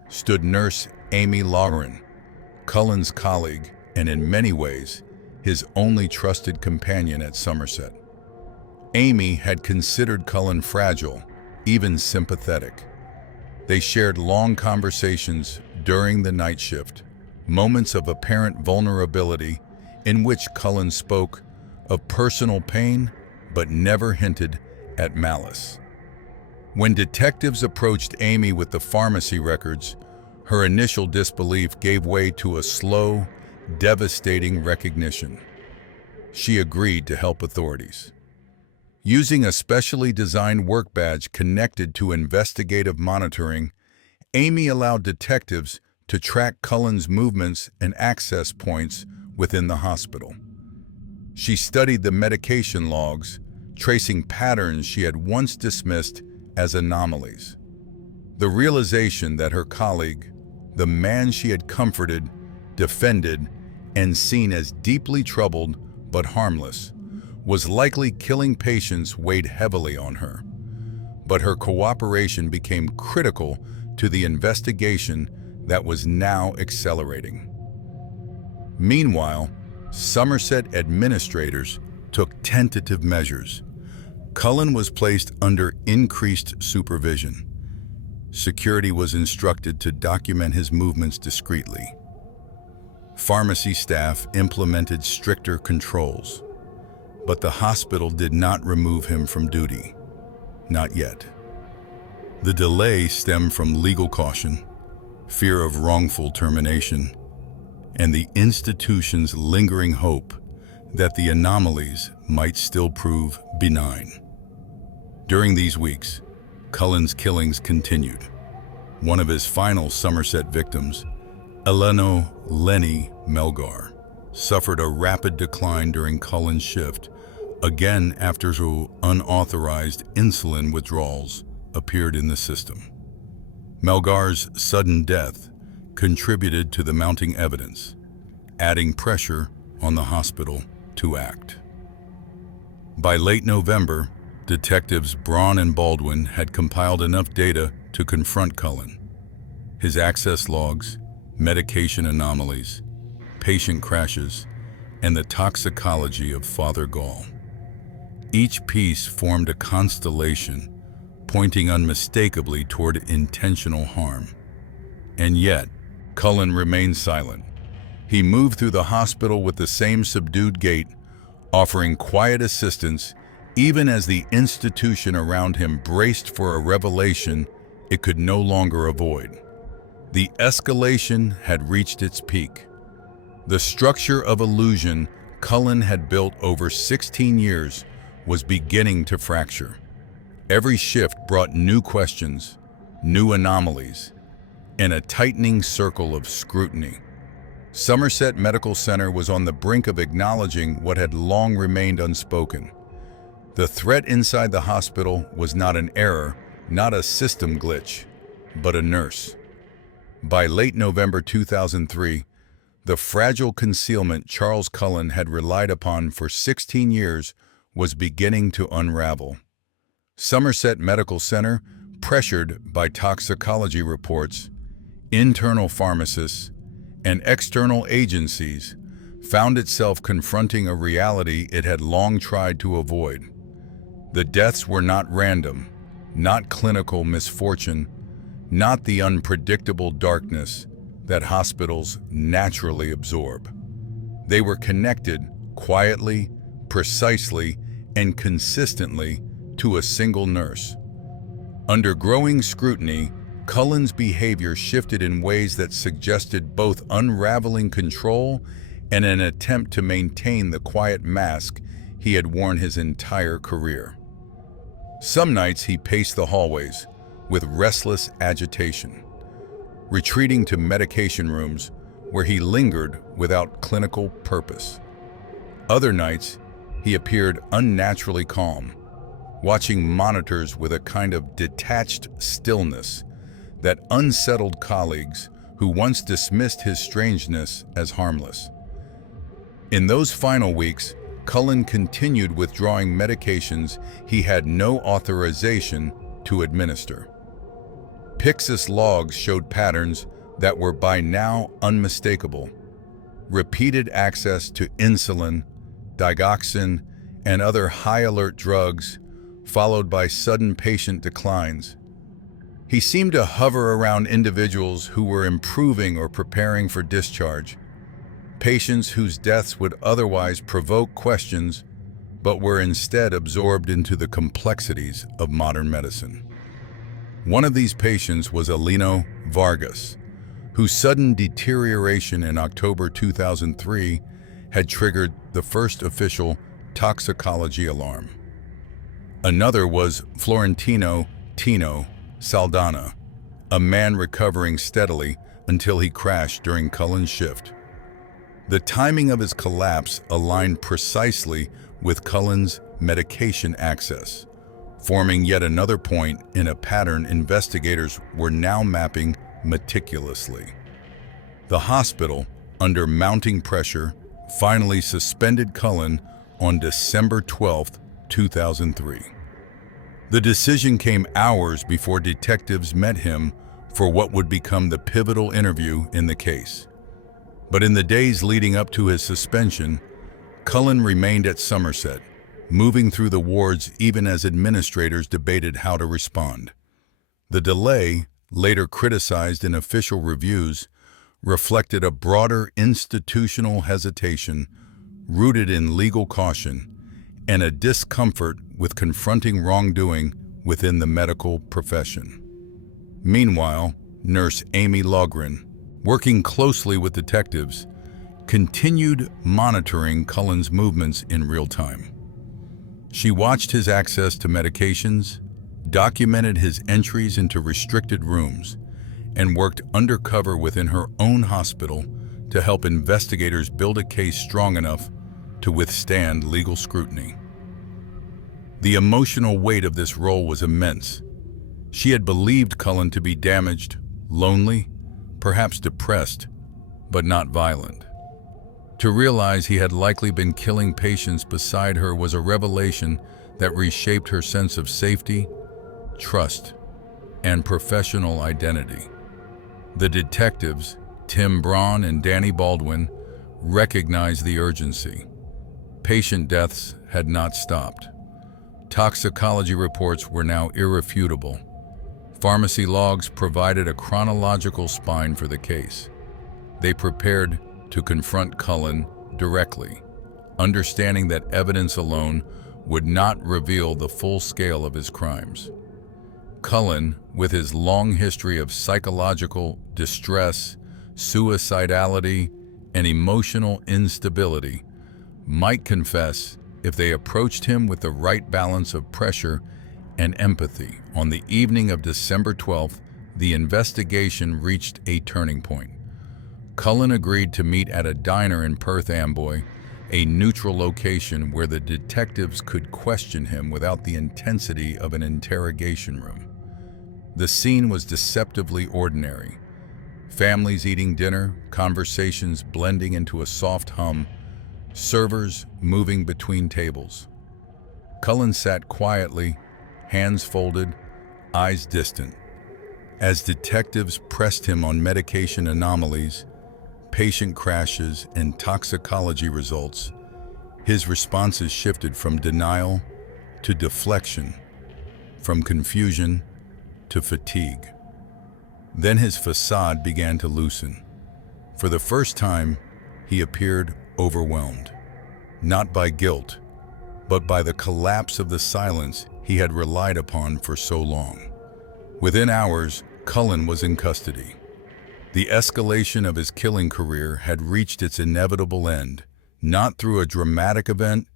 stood nurse Amy Logren, Cullen's colleague and in many ways his only trusted companion at Somerset. Amy had considered Cullen fragile, even sympathetic. They shared long conversations during the night shift, moments of apparent vulnerability in which Cullen spoke of personal pain but never hinted at malice. When detectives approached Amy with the pharmacy records, her initial disbelief gave way to a slow, devastating recognition. She agreed to help authorities. Using a specially designed work badge connected to investigative monitoring, Amy allowed detectives to track Cullen's movements and access points within the hospital. She studied the medication logs, tracing patterns she had once dismissed as anomalies. The realization that her colleague, the man she had comforted, defended, and seen as deeply troubled but harmless, was likely killing patients weighed heavily on her. But her cooperation became critical to the investigation that was now accelerating. Meanwhile, Somerset administrators took tentative measures. Cullen was placed under increased supervision. Security was instructed to document his movements discreetly. Pharmacy staff implemented stricter controls, but the hospital did not remove him from duty. Not yet. The delay stemmed from legal caution, fear of wrongful termination, and the institution's lingering hope that the anomalies might still prove benign. During these weeks, Cullen's killings continued. One of his final Somerset victims, Eleno Lenny Melgar, suffered a rapid decline during Cullen's shift, again after unauthorized insulin withdrawals appeared in the system. Melgar's sudden death contributed to the mounting evidence, adding pressure on the hospital to act. By late November, detectives Braun and Baldwin had compiled enough data to confront Cullen. His access logs, medication anomalies, patient crashes, and the toxicology of Father Gall. Each piece formed a constellation pointing unmistakably toward intentional harm. And yet, Cullen remained silent. He moved through the hospital with the same subdued gait, offering quiet assistance even as the institution around him braced for a revelation it could no longer avoid. The escalation had reached its peak. The structure of illusion Cullen had built over 16 years was beginning to fracture. Every shift brought new questions, new anomalies, and a tightening circle of scrutiny. Somerset Medical Center was on the brink of acknowledging what had long remained unspoken. The threat inside the hospital was not an error, not a system glitch, but a nurse. By late November 2003, the fragile concealment Charles Cullen had relied upon for 16 years was beginning to unravel. Somerset Medical Center, pressured by toxicology reports, internal pharmacists, and external agencies, found itself confronting a reality it had long tried to avoid. The deaths were not random, not clinical misfortune, not the unpredictable darkness that hospitals naturally absorb. They were connected quietly, precisely, and consistently to a single nurse. Under growing scrutiny, Cullen's behavior shifted in ways that suggested both unraveling control and an attempt to maintain the quiet mask he had worn his entire career. Some nights he paced the hallways with restless agitation, retreating to medication rooms where he lingered without clinical purpose. Other nights, he appeared unnaturally calm, watching monitors with a kind of detached stillness that unsettled colleagues who once dismissed his strangeness as harmless. In those final weeks, Cullen continued withdrawing medications he had no authorization to administer. Pyxis logs showed patterns that were by now unmistakable. Repeated access to insulin, digoxin, and other high-alert drugs, followed by sudden patient declines. He seemed to hover around individuals who were improving or preparing for discharge, patients whose deaths would otherwise provoke questions but were instead absorbed into the complexities of modern medicine. One of these patients was Eleno Vargas, whose sudden deterioration in October 2003 had triggered the first official toxicology alarm. Another was Florentino Tino Saldana, a man recovering steadily until he crashed during Cullen's shift. The timing of his collapse aligned precisely with Cullen's medication access, forming yet another point in a pattern investigators were now mapping meticulously. The hospital, under mounting pressure, finally suspended Cullen on December 12, 2003. The decision came hours before detectives met him for what would become the pivotal interview in the case. But in the days leading up to his suspension, Cullen remained at Somerset, moving through the wards even as administrators debated how to respond. The delay, later criticized in official reviews, reflected a broader institutional hesitation rooted in legal caution and a discomfort with confronting wrongdoing within the medical profession. Meanwhile, Nurse Amy Logren, working closely with detectives, continued monitoring Cullen's movements in real time. She watched his access to medications, documented his entries into restricted rooms, and worked undercover within her own hospital to help investigators build a case strong enough to withstand legal scrutiny. The emotional weight of this role was immense. She had believed Cullen to be damaged, lonely, perhaps depressed, but not violent. To realize he had likely been killing patients beside her was a revelation that reshaped her sense of safety, trust, and professional identity. The detectives, Tim Braun and Danny Baldwin, recognized the urgency. Patient deaths had not stopped. Toxicology reports were now irrefutable. Pharmacy logs provided a chronological spine for the case. They prepared to confront Cullen directly, understanding that evidence alone would not reveal the full scale of his crimes. Cullen, with his long history of psychological distress, suicidality, and emotional instability, might confess if they approached him with the right balance of pressure and empathy. On the evening of December 12th, the investigation reached a turning point. Cullen agreed to meet at a diner in Perth Amboy, a neutral location where the detectives could question him without the intensity of an interrogation room. The scene was deceptively ordinary. Families eating dinner, conversations blending into a soft hum, servers moving between tables. Cullen sat quietly, hands folded, eyes distant. As detectives pressed him on medication anomalies, patient crashes, and toxicology results, his responses shifted from denial to deflection, from confusion to fatigue. Then his facade began to loosen. For the first time, he appeared overwhelmed, not by guilt, but by the collapse of the silence he had relied upon for so long. Within hours, Cullen was in custody. The escalation of his killing career had reached its inevitable end, not through a dramatic event,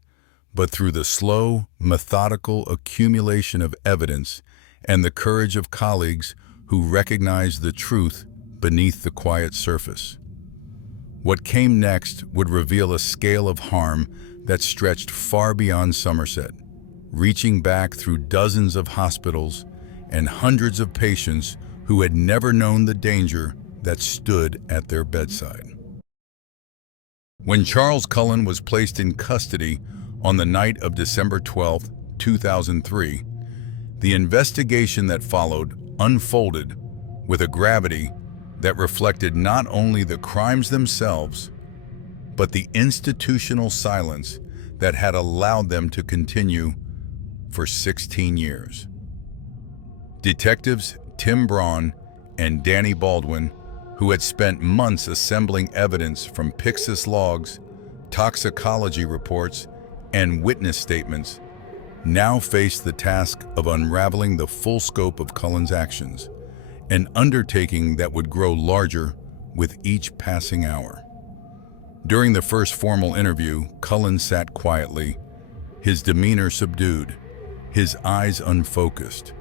but through the slow, methodical accumulation of evidence and the courage of colleagues who recognized the truth beneath the quiet surface. What came next would reveal a scale of harm that stretched far beyond Somerset, reaching back through dozens of hospitals and hundreds of patients who had never known the danger that stood at their bedside. When Charles Cullen was placed in custody on the night of December 12, 2003, the investigation that followed unfolded with a gravity that reflected not only the crimes themselves, but the institutional silence that had allowed them to continue for 16 years. Detectives Tim Braun and Danny Baldwin, who had spent months assembling evidence from Pyxis logs, toxicology reports, and witness statements, now faced the task of unraveling the full scope of Cullen's actions, an undertaking that would grow larger with each passing hour. During the first formal interview, Cullen sat quietly, his demeanor subdued, his eyes unfocused.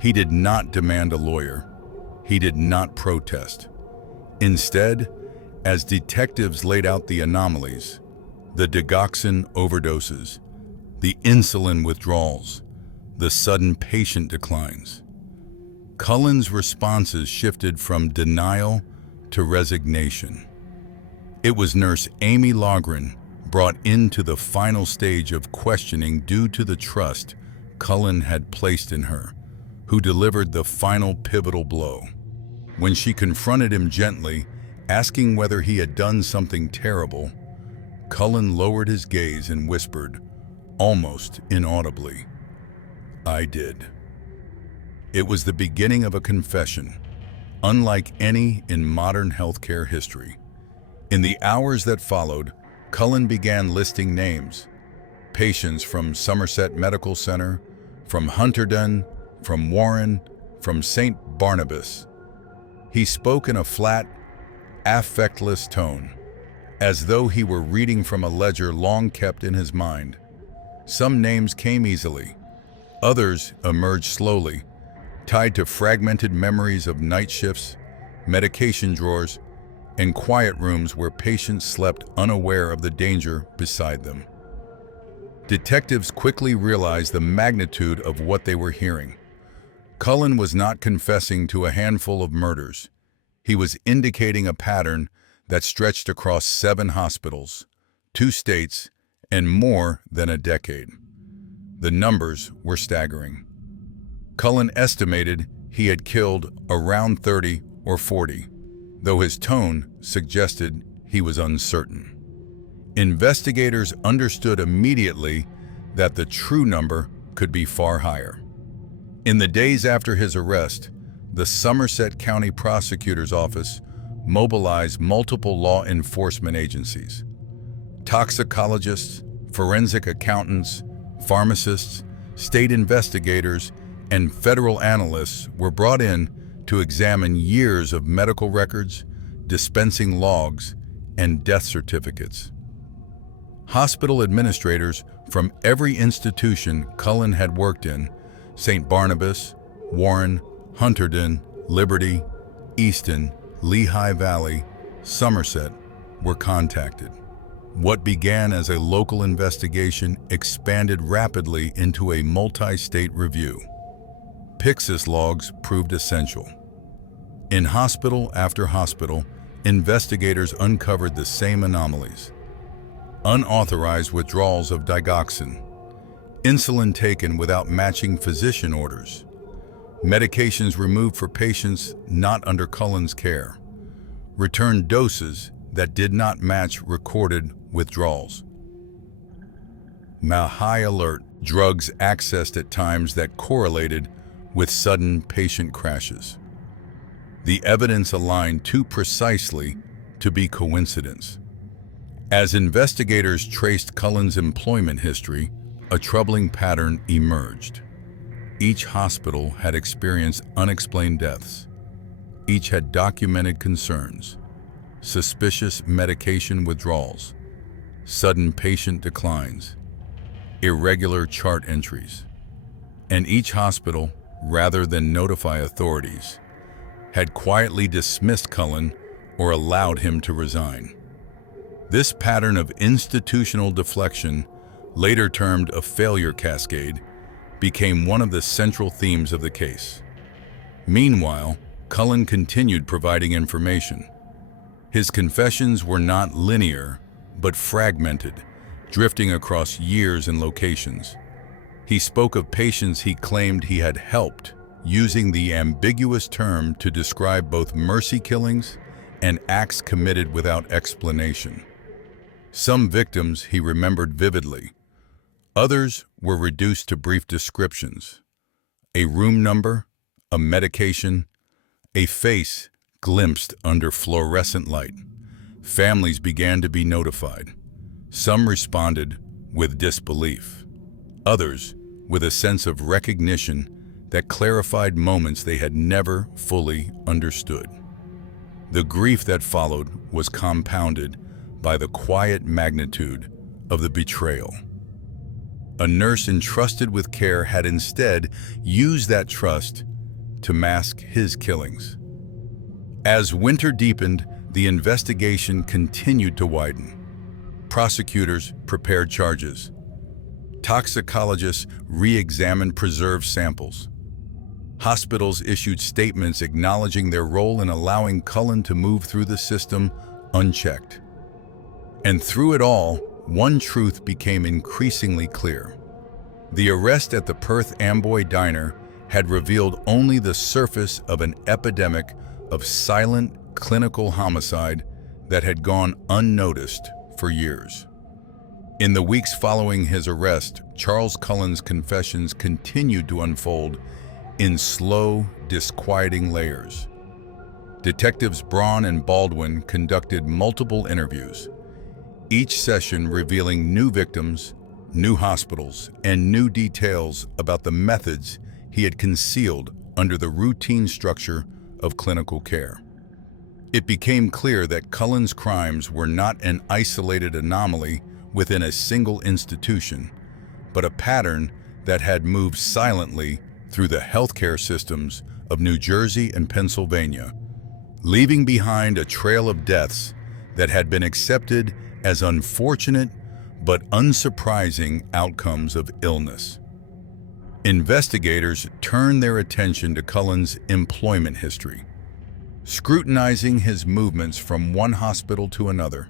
He did not demand a lawyer. He did not protest. Instead, as detectives laid out the anomalies, the digoxin overdoses, the insulin withdrawals, the sudden patient declines, Cullen's responses shifted from denial to resignation. It was Nurse Amy Logren brought into the final stage of questioning due to the trust Cullen had placed in her, who delivered the final pivotal blow. When she confronted him gently, asking whether he had done something terrible, Cullen lowered his gaze and whispered, almost inaudibly, "I did." It was the beginning of a confession, unlike any in modern healthcare history. In the hours that followed, Cullen began listing names, patients from Somerset Medical Center, from Hunterdon, from Warren, from St. Barnabas. He spoke in a flat, affectless tone, as though he were reading from a ledger long kept in his mind. Some names came easily, others emerged slowly, tied to fragmented memories of night shifts, medication drawers, and quiet rooms where patients slept unaware of the danger beside them. Detectives quickly realized the magnitude of what they were hearing. Cullen was not confessing to a handful of murders. He was indicating a pattern that stretched across 7 hospitals, 2 states, and more than a decade. The numbers were staggering. Cullen estimated he had killed around 30 or 40, though his tone suggested he was uncertain. Investigators understood immediately that the true number could be far higher. In the days after his arrest, the Somerset County Prosecutor's Office mobilized multiple law enforcement agencies. Toxicologists, forensic accountants, pharmacists, state investigators, and federal analysts were brought in to examine years of medical records, dispensing logs, and death certificates. Hospital administrators from every institution Cullen had worked in, St. Barnabas, Warren, Hunterdon, Liberty, Easton, Lehigh Valley, Somerset, were contacted. What began as a local investigation expanded rapidly into a multi-state review. Pyxis logs proved essential. In hospital after hospital, investigators uncovered the same anomalies. Unauthorized withdrawals of digoxin, insulin taken without matching physician orders, medications removed for patients not under Cullen's care, returned doses that did not match recorded withdrawals. High alert, drugs accessed at times that correlated with sudden patient crashes. The evidence aligned too precisely to be coincidence. As investigators traced Cullen's employment history, a troubling pattern emerged. Each hospital had experienced unexplained deaths. Each had documented concerns, suspicious medication withdrawals, sudden patient declines, irregular chart entries. And each hospital, rather than notify authorities, had quietly dismissed Cullen or allowed him to resign. This pattern of institutional deflection, later termed a failure cascade, became one of the central themes of the case. Meanwhile, Cullen continued providing information. His confessions were not linear, but fragmented, drifting across years and locations. He spoke of patients he claimed he had helped, using the ambiguous term to describe both mercy killings and acts committed without explanation. Some victims he remembered vividly. Others were reduced to brief descriptions: a room number, a medication, a face glimpsed under fluorescent light. Families began to be notified. Some responded with disbelief, others with a sense of recognition that clarified moments they had never fully understood. The grief that followed was compounded by the quiet magnitude of the betrayal. A nurse entrusted with care had instead used that trust to mask his killings. As winter deepened, the investigation continued to widen. Prosecutors prepared charges. Toxicologists re-examined preserved samples. Hospitals issued statements acknowledging their role in allowing Cullen to move through the system unchecked. And through it all, one truth became increasingly clear. The arrest at the Perth Amboy Diner had revealed only the surface of an epidemic of silent clinical homicide that had gone unnoticed for years. In the weeks following his arrest, Charles Cullen's confessions continued to unfold in slow, disquieting layers. Detectives Braun and Baldwin conducted multiple interviews, each session revealing new victims, new hospitals, and new details about the methods he had concealed under the routine structure of clinical care. It became clear that Cullen's crimes were not an isolated anomaly within a single institution, but a pattern that had moved silently through the healthcare systems of New Jersey and Pennsylvania, leaving behind a trail of deaths that had been accepted as unfortunate but unsurprising outcomes of illness. Investigators turned their attention to Cullen's employment history, scrutinizing his movements from one hospital to another.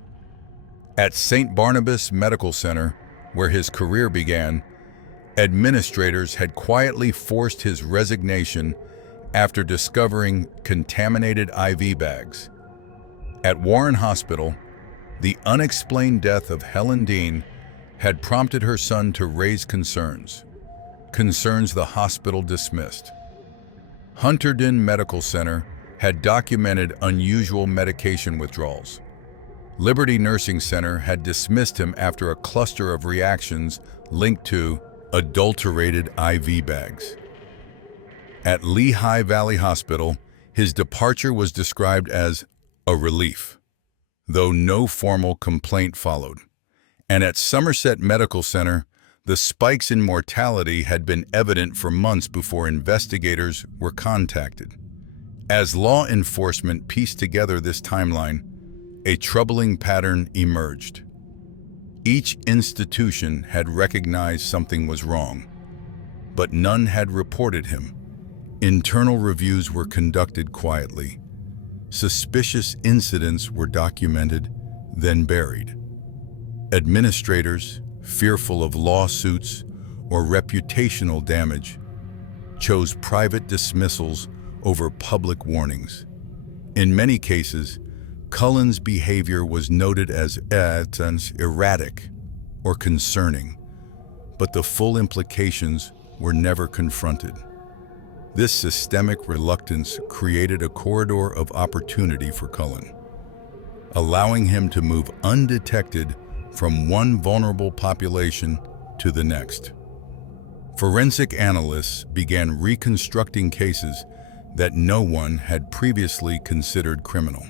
At St. Barnabas Medical Center, where his career began, administrators had quietly forced his resignation after discovering contaminated IV bags. At Warren Hospital, the unexplained death of Helen Dean had prompted her son to raise concerns the hospital dismissed. Hunterdon Medical Center had documented unusual medication withdrawals. Liberty Nursing Center had dismissed him after a cluster of reactions linked to adulterated IV bags. At Lehigh Valley Hospital, his departure was described as a relief, though no formal complaint followed. And at Somerset Medical Center, the spikes in mortality had been evident for months before investigators were contacted. As law enforcement pieced together this timeline, a troubling pattern emerged. Each institution had recognized something was wrong, but none had reported him. Internal reviews were conducted quietly. Suspicious incidents were documented, then buried. Administrators, fearful of lawsuits or reputational damage, chose private dismissals over public warnings. In many cases, Cullen's behavior was noted as erratic or concerning, but the full implications were never confronted. This systemic reluctance created a corridor of opportunity for Cullen, allowing him to move undetected from one vulnerable population to the next. Forensic analysts began reconstructing cases that no one had previously considered criminal.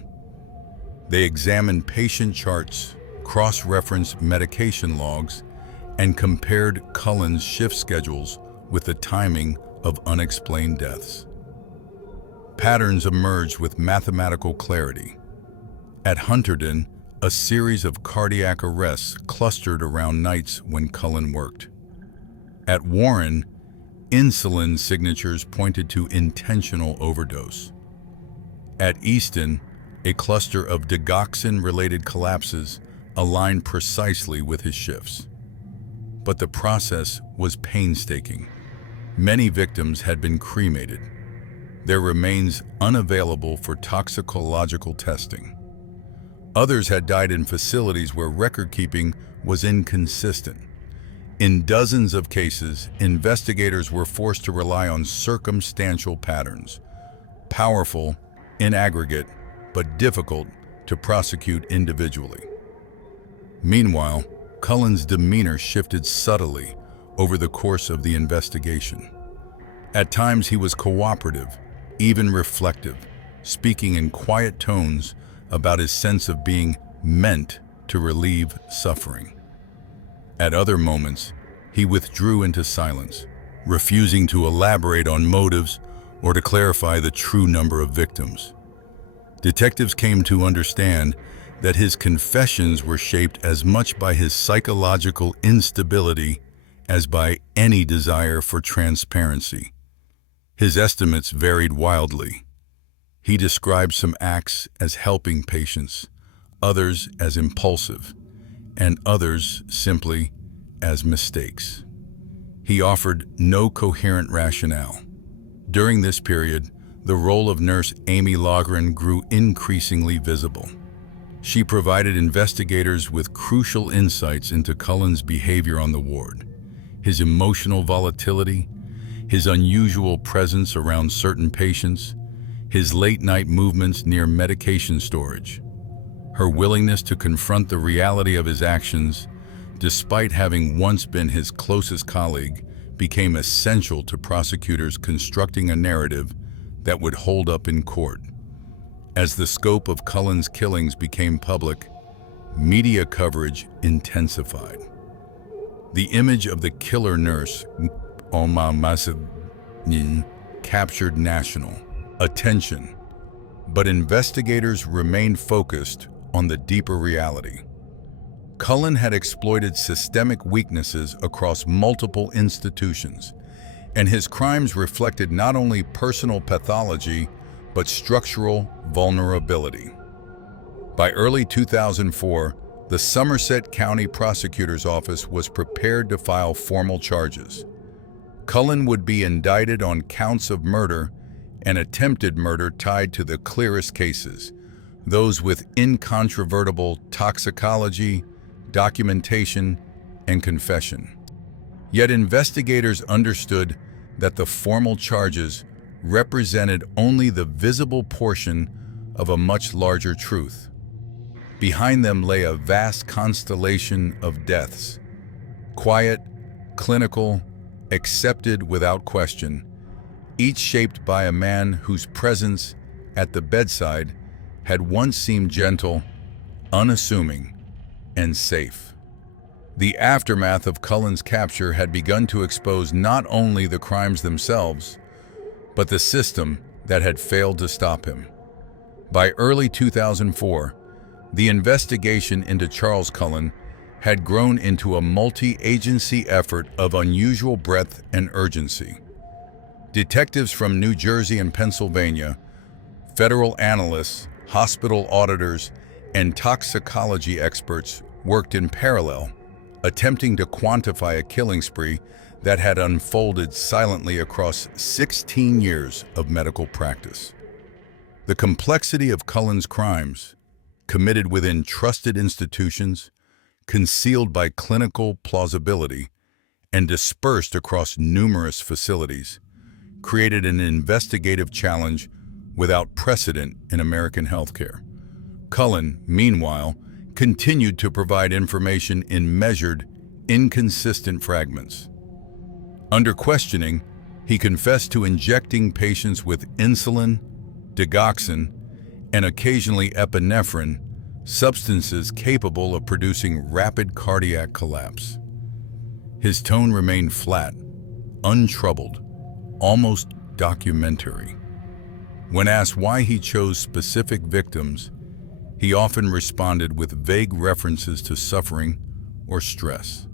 They examined patient charts, cross-referenced medication logs, and compared Cullen's shift schedules with the timing of unexplained deaths. Patterns emerged with mathematical clarity. At Hunterdon, a series of cardiac arrests clustered around nights when Cullen worked. At Warren, insulin signatures pointed to intentional overdose. At Easton, a cluster of digoxin-related collapses aligned precisely with his shifts. But the process was painstaking. Many victims had been cremated, their remains unavailable for toxicological testing. Others had died in facilities where record-keeping was inconsistent. In dozens of cases, investigators were forced to rely on circumstantial patterns, powerful in aggregate, but difficult to prosecute individually. Meanwhile, Cullen's demeanor shifted subtly over the course of the investigation. At times he was cooperative, even reflective, speaking in quiet tones about his sense of being meant to relieve suffering. At other moments, he withdrew into silence, refusing to elaborate on motives or to clarify the true number of victims. Detectives came to understand that his confessions were shaped as much by his psychological instability as by any desire for transparency. His estimates varied wildly. He described some acts as helping patients, others as impulsive, and others simply as mistakes. He offered no coherent rationale. During this period, the role of nurse Amy Logren grew increasingly visible. She provided investigators with crucial insights into Cullen's behavior on the ward, his emotional volatility, his unusual presence around certain patients, his late-night movements near medication storage. Her willingness to confront the reality of his actions, despite having once been his closest colleague, became essential to prosecutors constructing a narrative that would hold up in court. As the scope of Cullen's killings became public, media coverage intensified. The image of the killer nurse, Oma Masadin, captured national attention, but investigators remained focused on the deeper reality. Cullen had exploited systemic weaknesses across multiple institutions, and his crimes reflected not only personal pathology, but structural vulnerability. By early 2004, the Somerset County Prosecutor's Office was prepared to file formal charges. Cullen would be indicted on counts of murder and attempted murder tied to the clearest cases, those with incontrovertible toxicology, documentation, and confession. Yet investigators understood that the formal charges represented only the visible portion of a much larger truth. Behind them lay a vast constellation of deaths, quiet, clinical, accepted without question, each shaped by a man whose presence at the bedside had once seemed gentle, unassuming, and safe. The aftermath of Cullen's capture had begun to expose not only the crimes themselves, but the system that had failed to stop him. By early 2004, the investigation into Charles Cullen had grown into a multi-agency effort of unusual breadth and urgency. Detectives from New Jersey and Pennsylvania, federal analysts, hospital auditors, and toxicology experts worked in parallel, attempting to quantify a killing spree that had unfolded silently across 16 years of medical practice. The complexity of Cullen's crimes, committed within trusted institutions, concealed by clinical plausibility, and dispersed across numerous facilities, created an investigative challenge without precedent in American healthcare. Cullen, meanwhile, continued to provide information in measured, inconsistent fragments. Under questioning, he confessed to injecting patients with insulin, digoxin, and occasionally epinephrine, substances capable of producing rapid cardiac collapse. His tone remained flat, untroubled, almost documentary. When asked why he chose specific victims, he often responded with vague references to suffering or stress.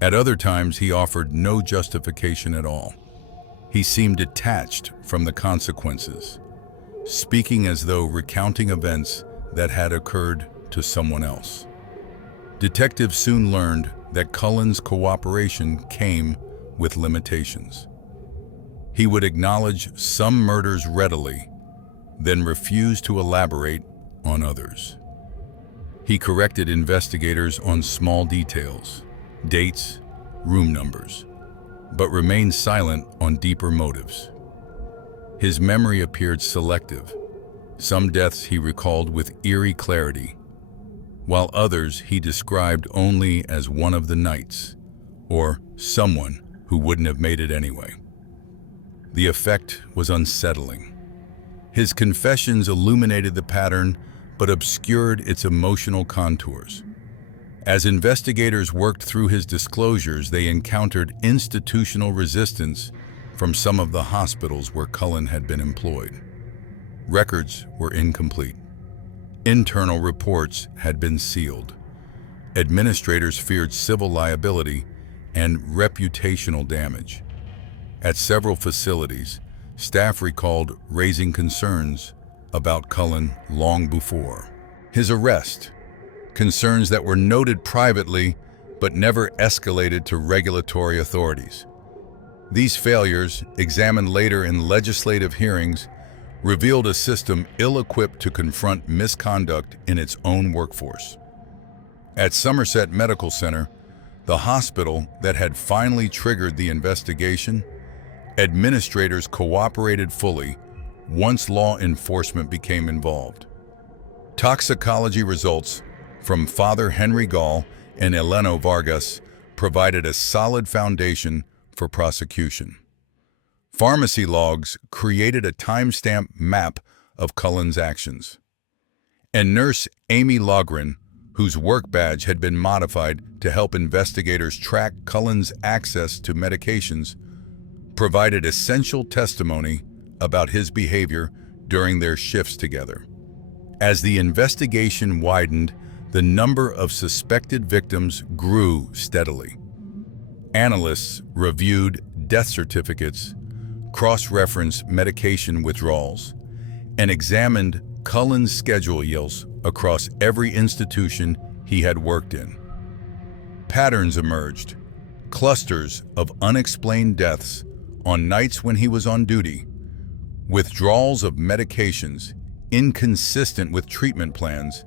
At other times, he offered no justification at all. He seemed detached from the consequences, speaking as though recounting events that had occurred to someone else. Detectives soon learned that Cullen's cooperation came with limitations. He would acknowledge some murders readily, then refuse to elaborate on others. He corrected investigators on small details, dates, room numbers, but remained silent on deeper motives. His memory appeared selective. Some deaths he recalled with eerie clarity, while others he described only as one of the nights, or someone who wouldn't have made it anyway. The effect was unsettling. His confessions illuminated the pattern, but obscured its emotional contours. As investigators worked through his disclosures, they encountered institutional resistance from some of the hospitals where Cullen had been employed. Records were incomplete. Internal reports had been sealed. Administrators feared civil liability and reputational damage. At several facilities, staff recalled raising concerns about Cullen long before his arrest, concerns that were noted privately but never escalated to regulatory authorities. These failures, examined later in legislative hearings, revealed a system ill-equipped to confront misconduct in its own workforce. At Somerset Medical Center, the hospital that had finally triggered the investigation, administrators cooperated fully once law enforcement became involved. Toxicology results from Father Henry Gall and Eleno Vargas provided a solid foundation for prosecution. Pharmacy logs created a timestamp map of Cullen's actions. And nurse Amy Logren, whose work badge had been modified to help investigators track Cullen's access to medications, provided essential testimony about his behavior during their shifts together. As the investigation widened, the number of suspected victims grew steadily. Analysts reviewed death certificates, cross-referenced medication withdrawals, and examined Cullen's schedules across every institution he had worked in. Patterns emerged, clusters of unexplained deaths on nights when he was on duty, withdrawals of medications inconsistent with treatment plans,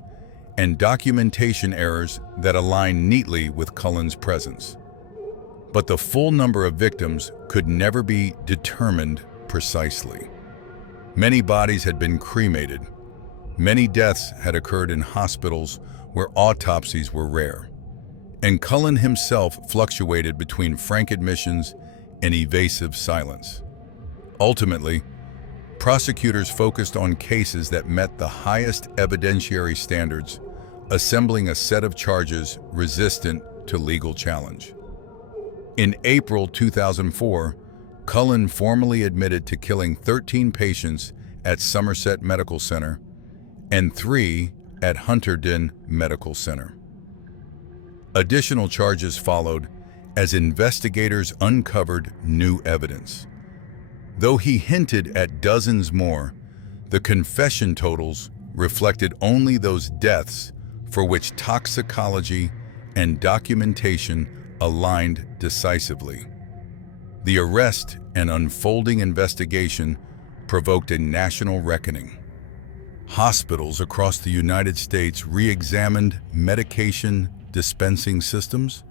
and documentation errors that align neatly with Cullen's presence. But the full number of victims could never be determined precisely. Many bodies had been cremated. Many deaths had occurred in hospitals where autopsies were rare. And Cullen himself fluctuated between frank admissions and evasive silence. Ultimately, prosecutors focused on cases that met the highest evidentiary standards, assembling a set of charges resistant to legal challenge. In April 2004, Cullen formally admitted to killing 13 patients at Somerset Medical Center and 3 at Hunterdon Medical Center. Additional charges followed as investigators uncovered new evidence. Though he hinted at dozens more, the confession totals reflected only those deaths for which toxicology and documentation aligned decisively. The arrest and unfolding investigation provoked a national reckoning. Hospitals across the United States re-examined medication dispensing systems,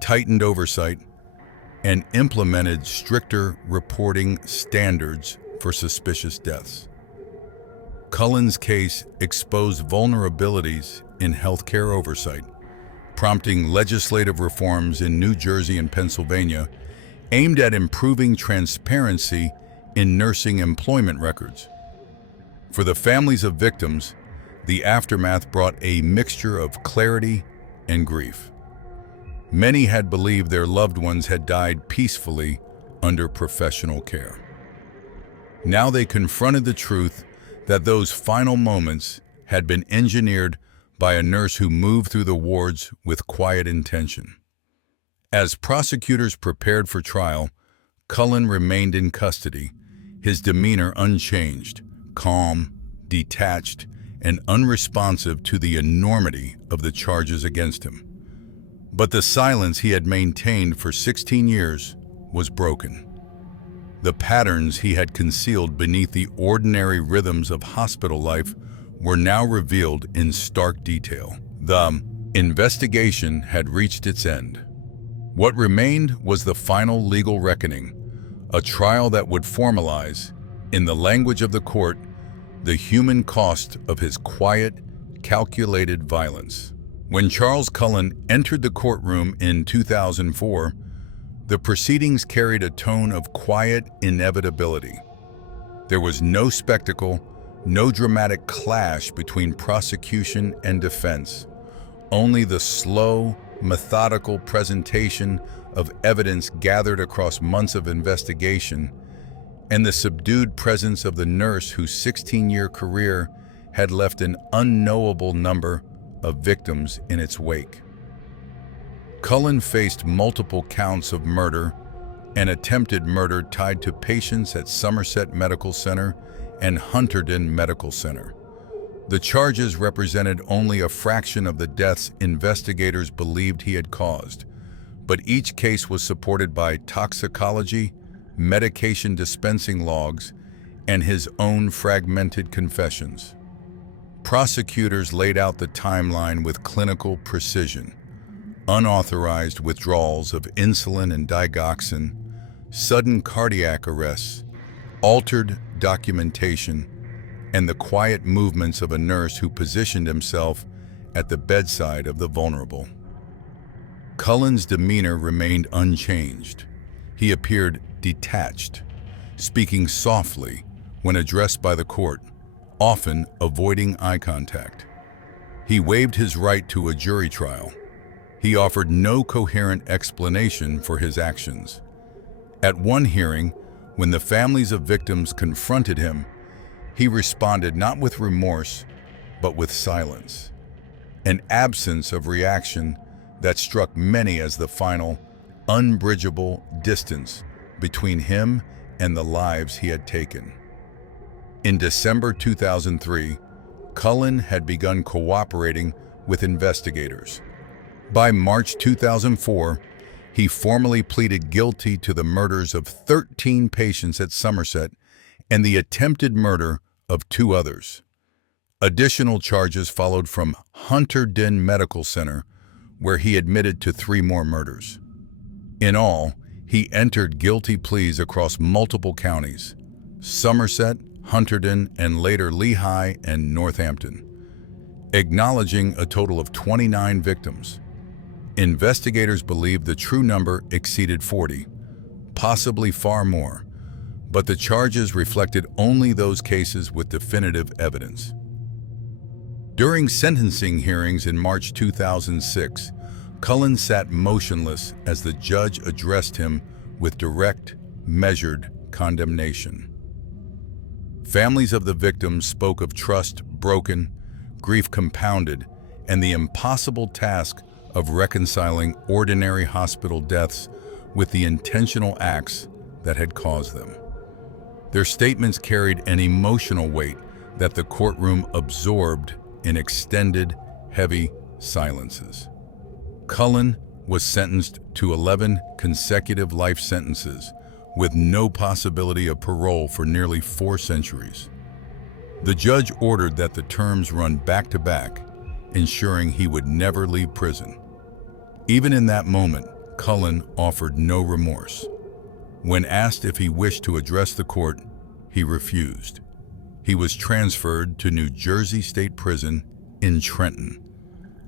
tightened oversight, and implemented stricter reporting standards for suspicious deaths. Cullen's case exposed vulnerabilities in healthcare oversight, prompting legislative reforms in New Jersey and Pennsylvania aimed at improving transparency in nursing employment records. For the families of victims, the aftermath brought a mixture of clarity and grief. Many had believed their loved ones had died peacefully under professional care. Now they confronted the truth that those final moments had been engineered by a nurse who moved through the wards with quiet intention. As prosecutors prepared for trial, Cullen remained in custody, his demeanor unchanged, calm, detached, and unresponsive to the enormity of the charges against him. But the silence he had maintained for 16 years was broken. The patterns he had concealed beneath the ordinary rhythms of hospital life were now revealed in stark detail. The investigation had reached its end. What remained was the final legal reckoning, a trial that would formalize, in the language of the court, the human cost of his quiet, calculated violence. When Charles Cullen entered the courtroom in 2004, the proceedings carried a tone of quiet inevitability. There was no spectacle, no dramatic clash between prosecution and defense, only the slow, methodical presentation of evidence gathered across months of investigation and the subdued presence of the nurse whose 16-year career had left an unknowable number of victims in its wake. Cullen faced multiple counts of murder and attempted murder tied to patients at Somerset Medical Center and Hunterdon Medical Center. The charges represented only a fraction of the deaths investigators believed he had caused, but each case was supported by toxicology, medication dispensing logs, and his own fragmented confessions. Prosecutors laid out the timeline with clinical precision: unauthorized withdrawals of insulin and digoxin, sudden cardiac arrests, altered documentation, and the quiet movements of a nurse who positioned himself at the bedside of the vulnerable. Cullen's demeanor remained unchanged. He appeared detached, speaking softly when addressed by the court, often avoiding eye contact. He waived his right to a jury trial. He offered no coherent explanation for his actions. At one hearing, when the families of victims confronted him, he responded not with remorse, but with silence, an absence of reaction that struck many as the final, unbridgeable distance between him and the lives he had taken. In December 2003, Cullen had begun cooperating with investigators. By March 2004, he formally pleaded guilty to the murders of 13 patients at Somerset and the attempted murder of 2 others. Additional charges followed from Hunterdon Medical Center, where he admitted to 3 more murders. In all, he entered guilty pleas across multiple counties: Somerset, Hunterdon, and later Lehigh and Northampton, acknowledging a total of 29 victims. Investigators believe the true number exceeded 40, possibly far more, but the charges reflected only those cases with definitive evidence. During sentencing hearings in March 2006, Cullen sat motionless as the judge addressed him with direct, measured condemnation. Families of the victims spoke of trust broken, grief compounded, and the impossible task of reconciling ordinary hospital deaths with the intentional acts that had caused them. Their statements carried an emotional weight that the courtroom absorbed in extended, heavy silences. Cullen was sentenced to 11 consecutive life sentences, with no possibility of parole for nearly 4 centuries. The judge ordered that the terms run back to back, ensuring he would never leave prison. Even in that moment, Cullen offered no remorse. When asked if he wished to address the court, he refused. He was transferred to New Jersey State Prison in Trenton,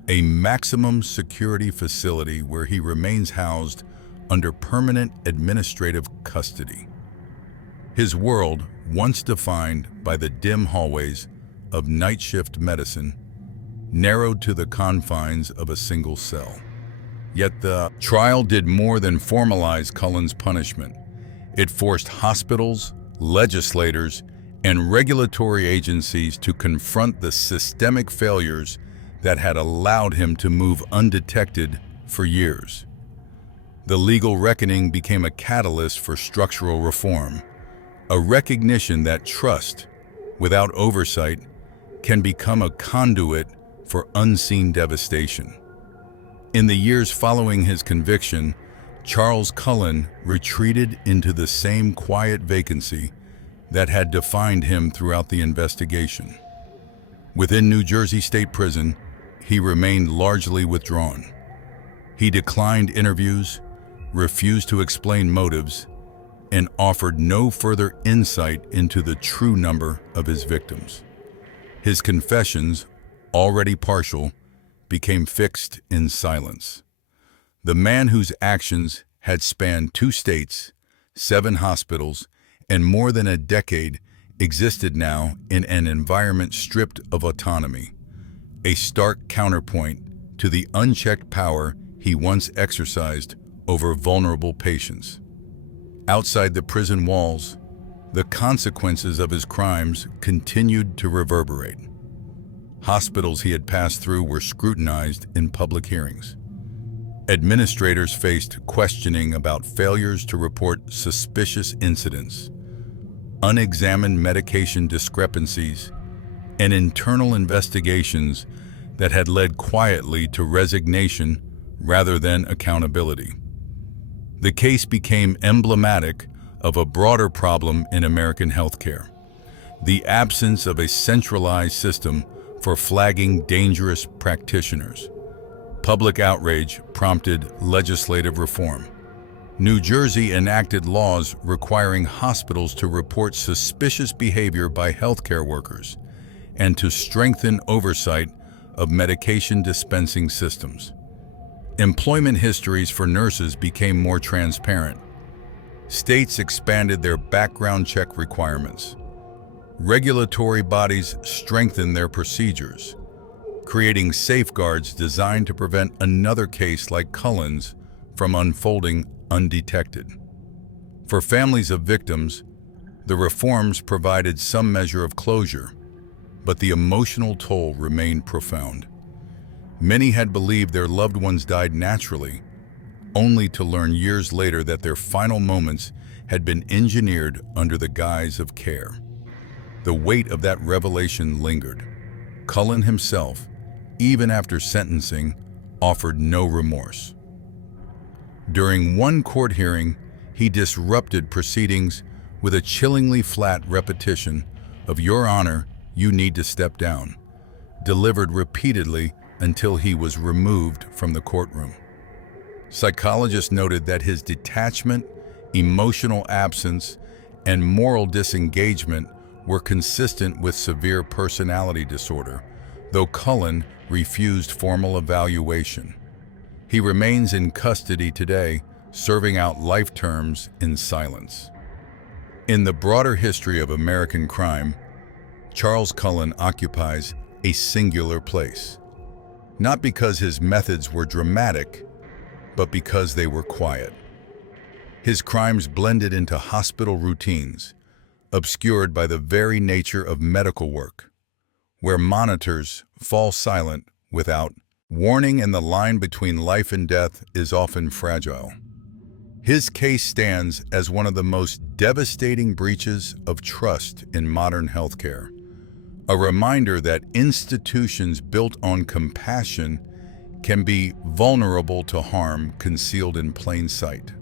a maximum security facility where he remains housed under permanent administrative custody. His world, once defined by the dim hallways of night shift medicine, narrowed to the confines of a single cell. Yet the trial did more than formalize Cullen's punishment. It forced hospitals, legislators, and regulatory agencies to confront the systemic failures that had allowed him to move undetected for years. The legal reckoning became a catalyst for structural reform, a recognition that trust, without oversight, can become a conduit for unseen devastation. In the years following his conviction, Charles Cullen retreated into the same quiet vacancy that had defined him throughout the investigation. Within New Jersey State Prison, he remained largely withdrawn. He declined interviews, refused to explain motives, and offered no further insight into the true number of his victims. His confessions, already partial, became fixed in silence. The man whose actions had spanned 2 states, 7 hospitals, and more than a decade existed now in an environment stripped of autonomy, a stark counterpoint to the unchecked power he once exercised over vulnerable patients. Outside the prison walls, the consequences of his crimes continued to reverberate. Hospitals he had passed through were scrutinized in public hearings. Administrators faced questioning about failures to report suspicious incidents, unexamined medication discrepancies, and internal investigations that had led quietly to resignation rather than accountability. The case became emblematic of a broader problem in American healthcare: the absence of a centralized system for flagging dangerous practitioners. Public outrage prompted legislative reform. New Jersey enacted laws requiring hospitals to report suspicious behavior by healthcare workers and to strengthen oversight of medication dispensing systems. Employment histories for nurses became more transparent. States expanded their background check requirements. Regulatory bodies strengthened their procedures, creating safeguards designed to prevent another case like Cullen's from unfolding undetected. For families of victims, the reforms provided some measure of closure, but the emotional toll remained profound. Many had believed their loved ones died naturally, only to learn years later that their final moments had been engineered under the guise of care. The weight of that revelation lingered. Cullen himself, even after sentencing, offered no remorse. During one court hearing, he disrupted proceedings with a chillingly flat repetition of "Your Honor, you need to step down," delivered repeatedly until he was removed from the courtroom. Psychologists noted that his detachment, emotional absence, and moral disengagement were consistent with severe personality disorder, though Cullen refused formal evaluation. He remains in custody today, serving out life terms in silence. In the broader history of American crime, Charles Cullen occupies a singular place. Not because his methods were dramatic, but because they were quiet. His crimes blended into hospital routines, obscured by the very nature of medical work, where monitors fall silent without warning and the line between life and death is often fragile. His case stands as one of the most devastating breaches of trust in modern healthcare, a reminder that institutions built on compassion can be vulnerable to harm concealed in plain sight.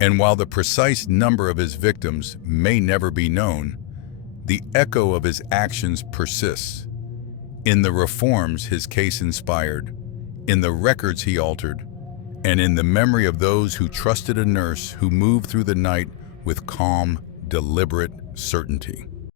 And while the precise number of his victims may never be known, the echo of his actions persists. In the reforms his case inspired, in the records he altered, and in the memory of those who trusted a nurse who moved through the night with calm, deliberate certainty.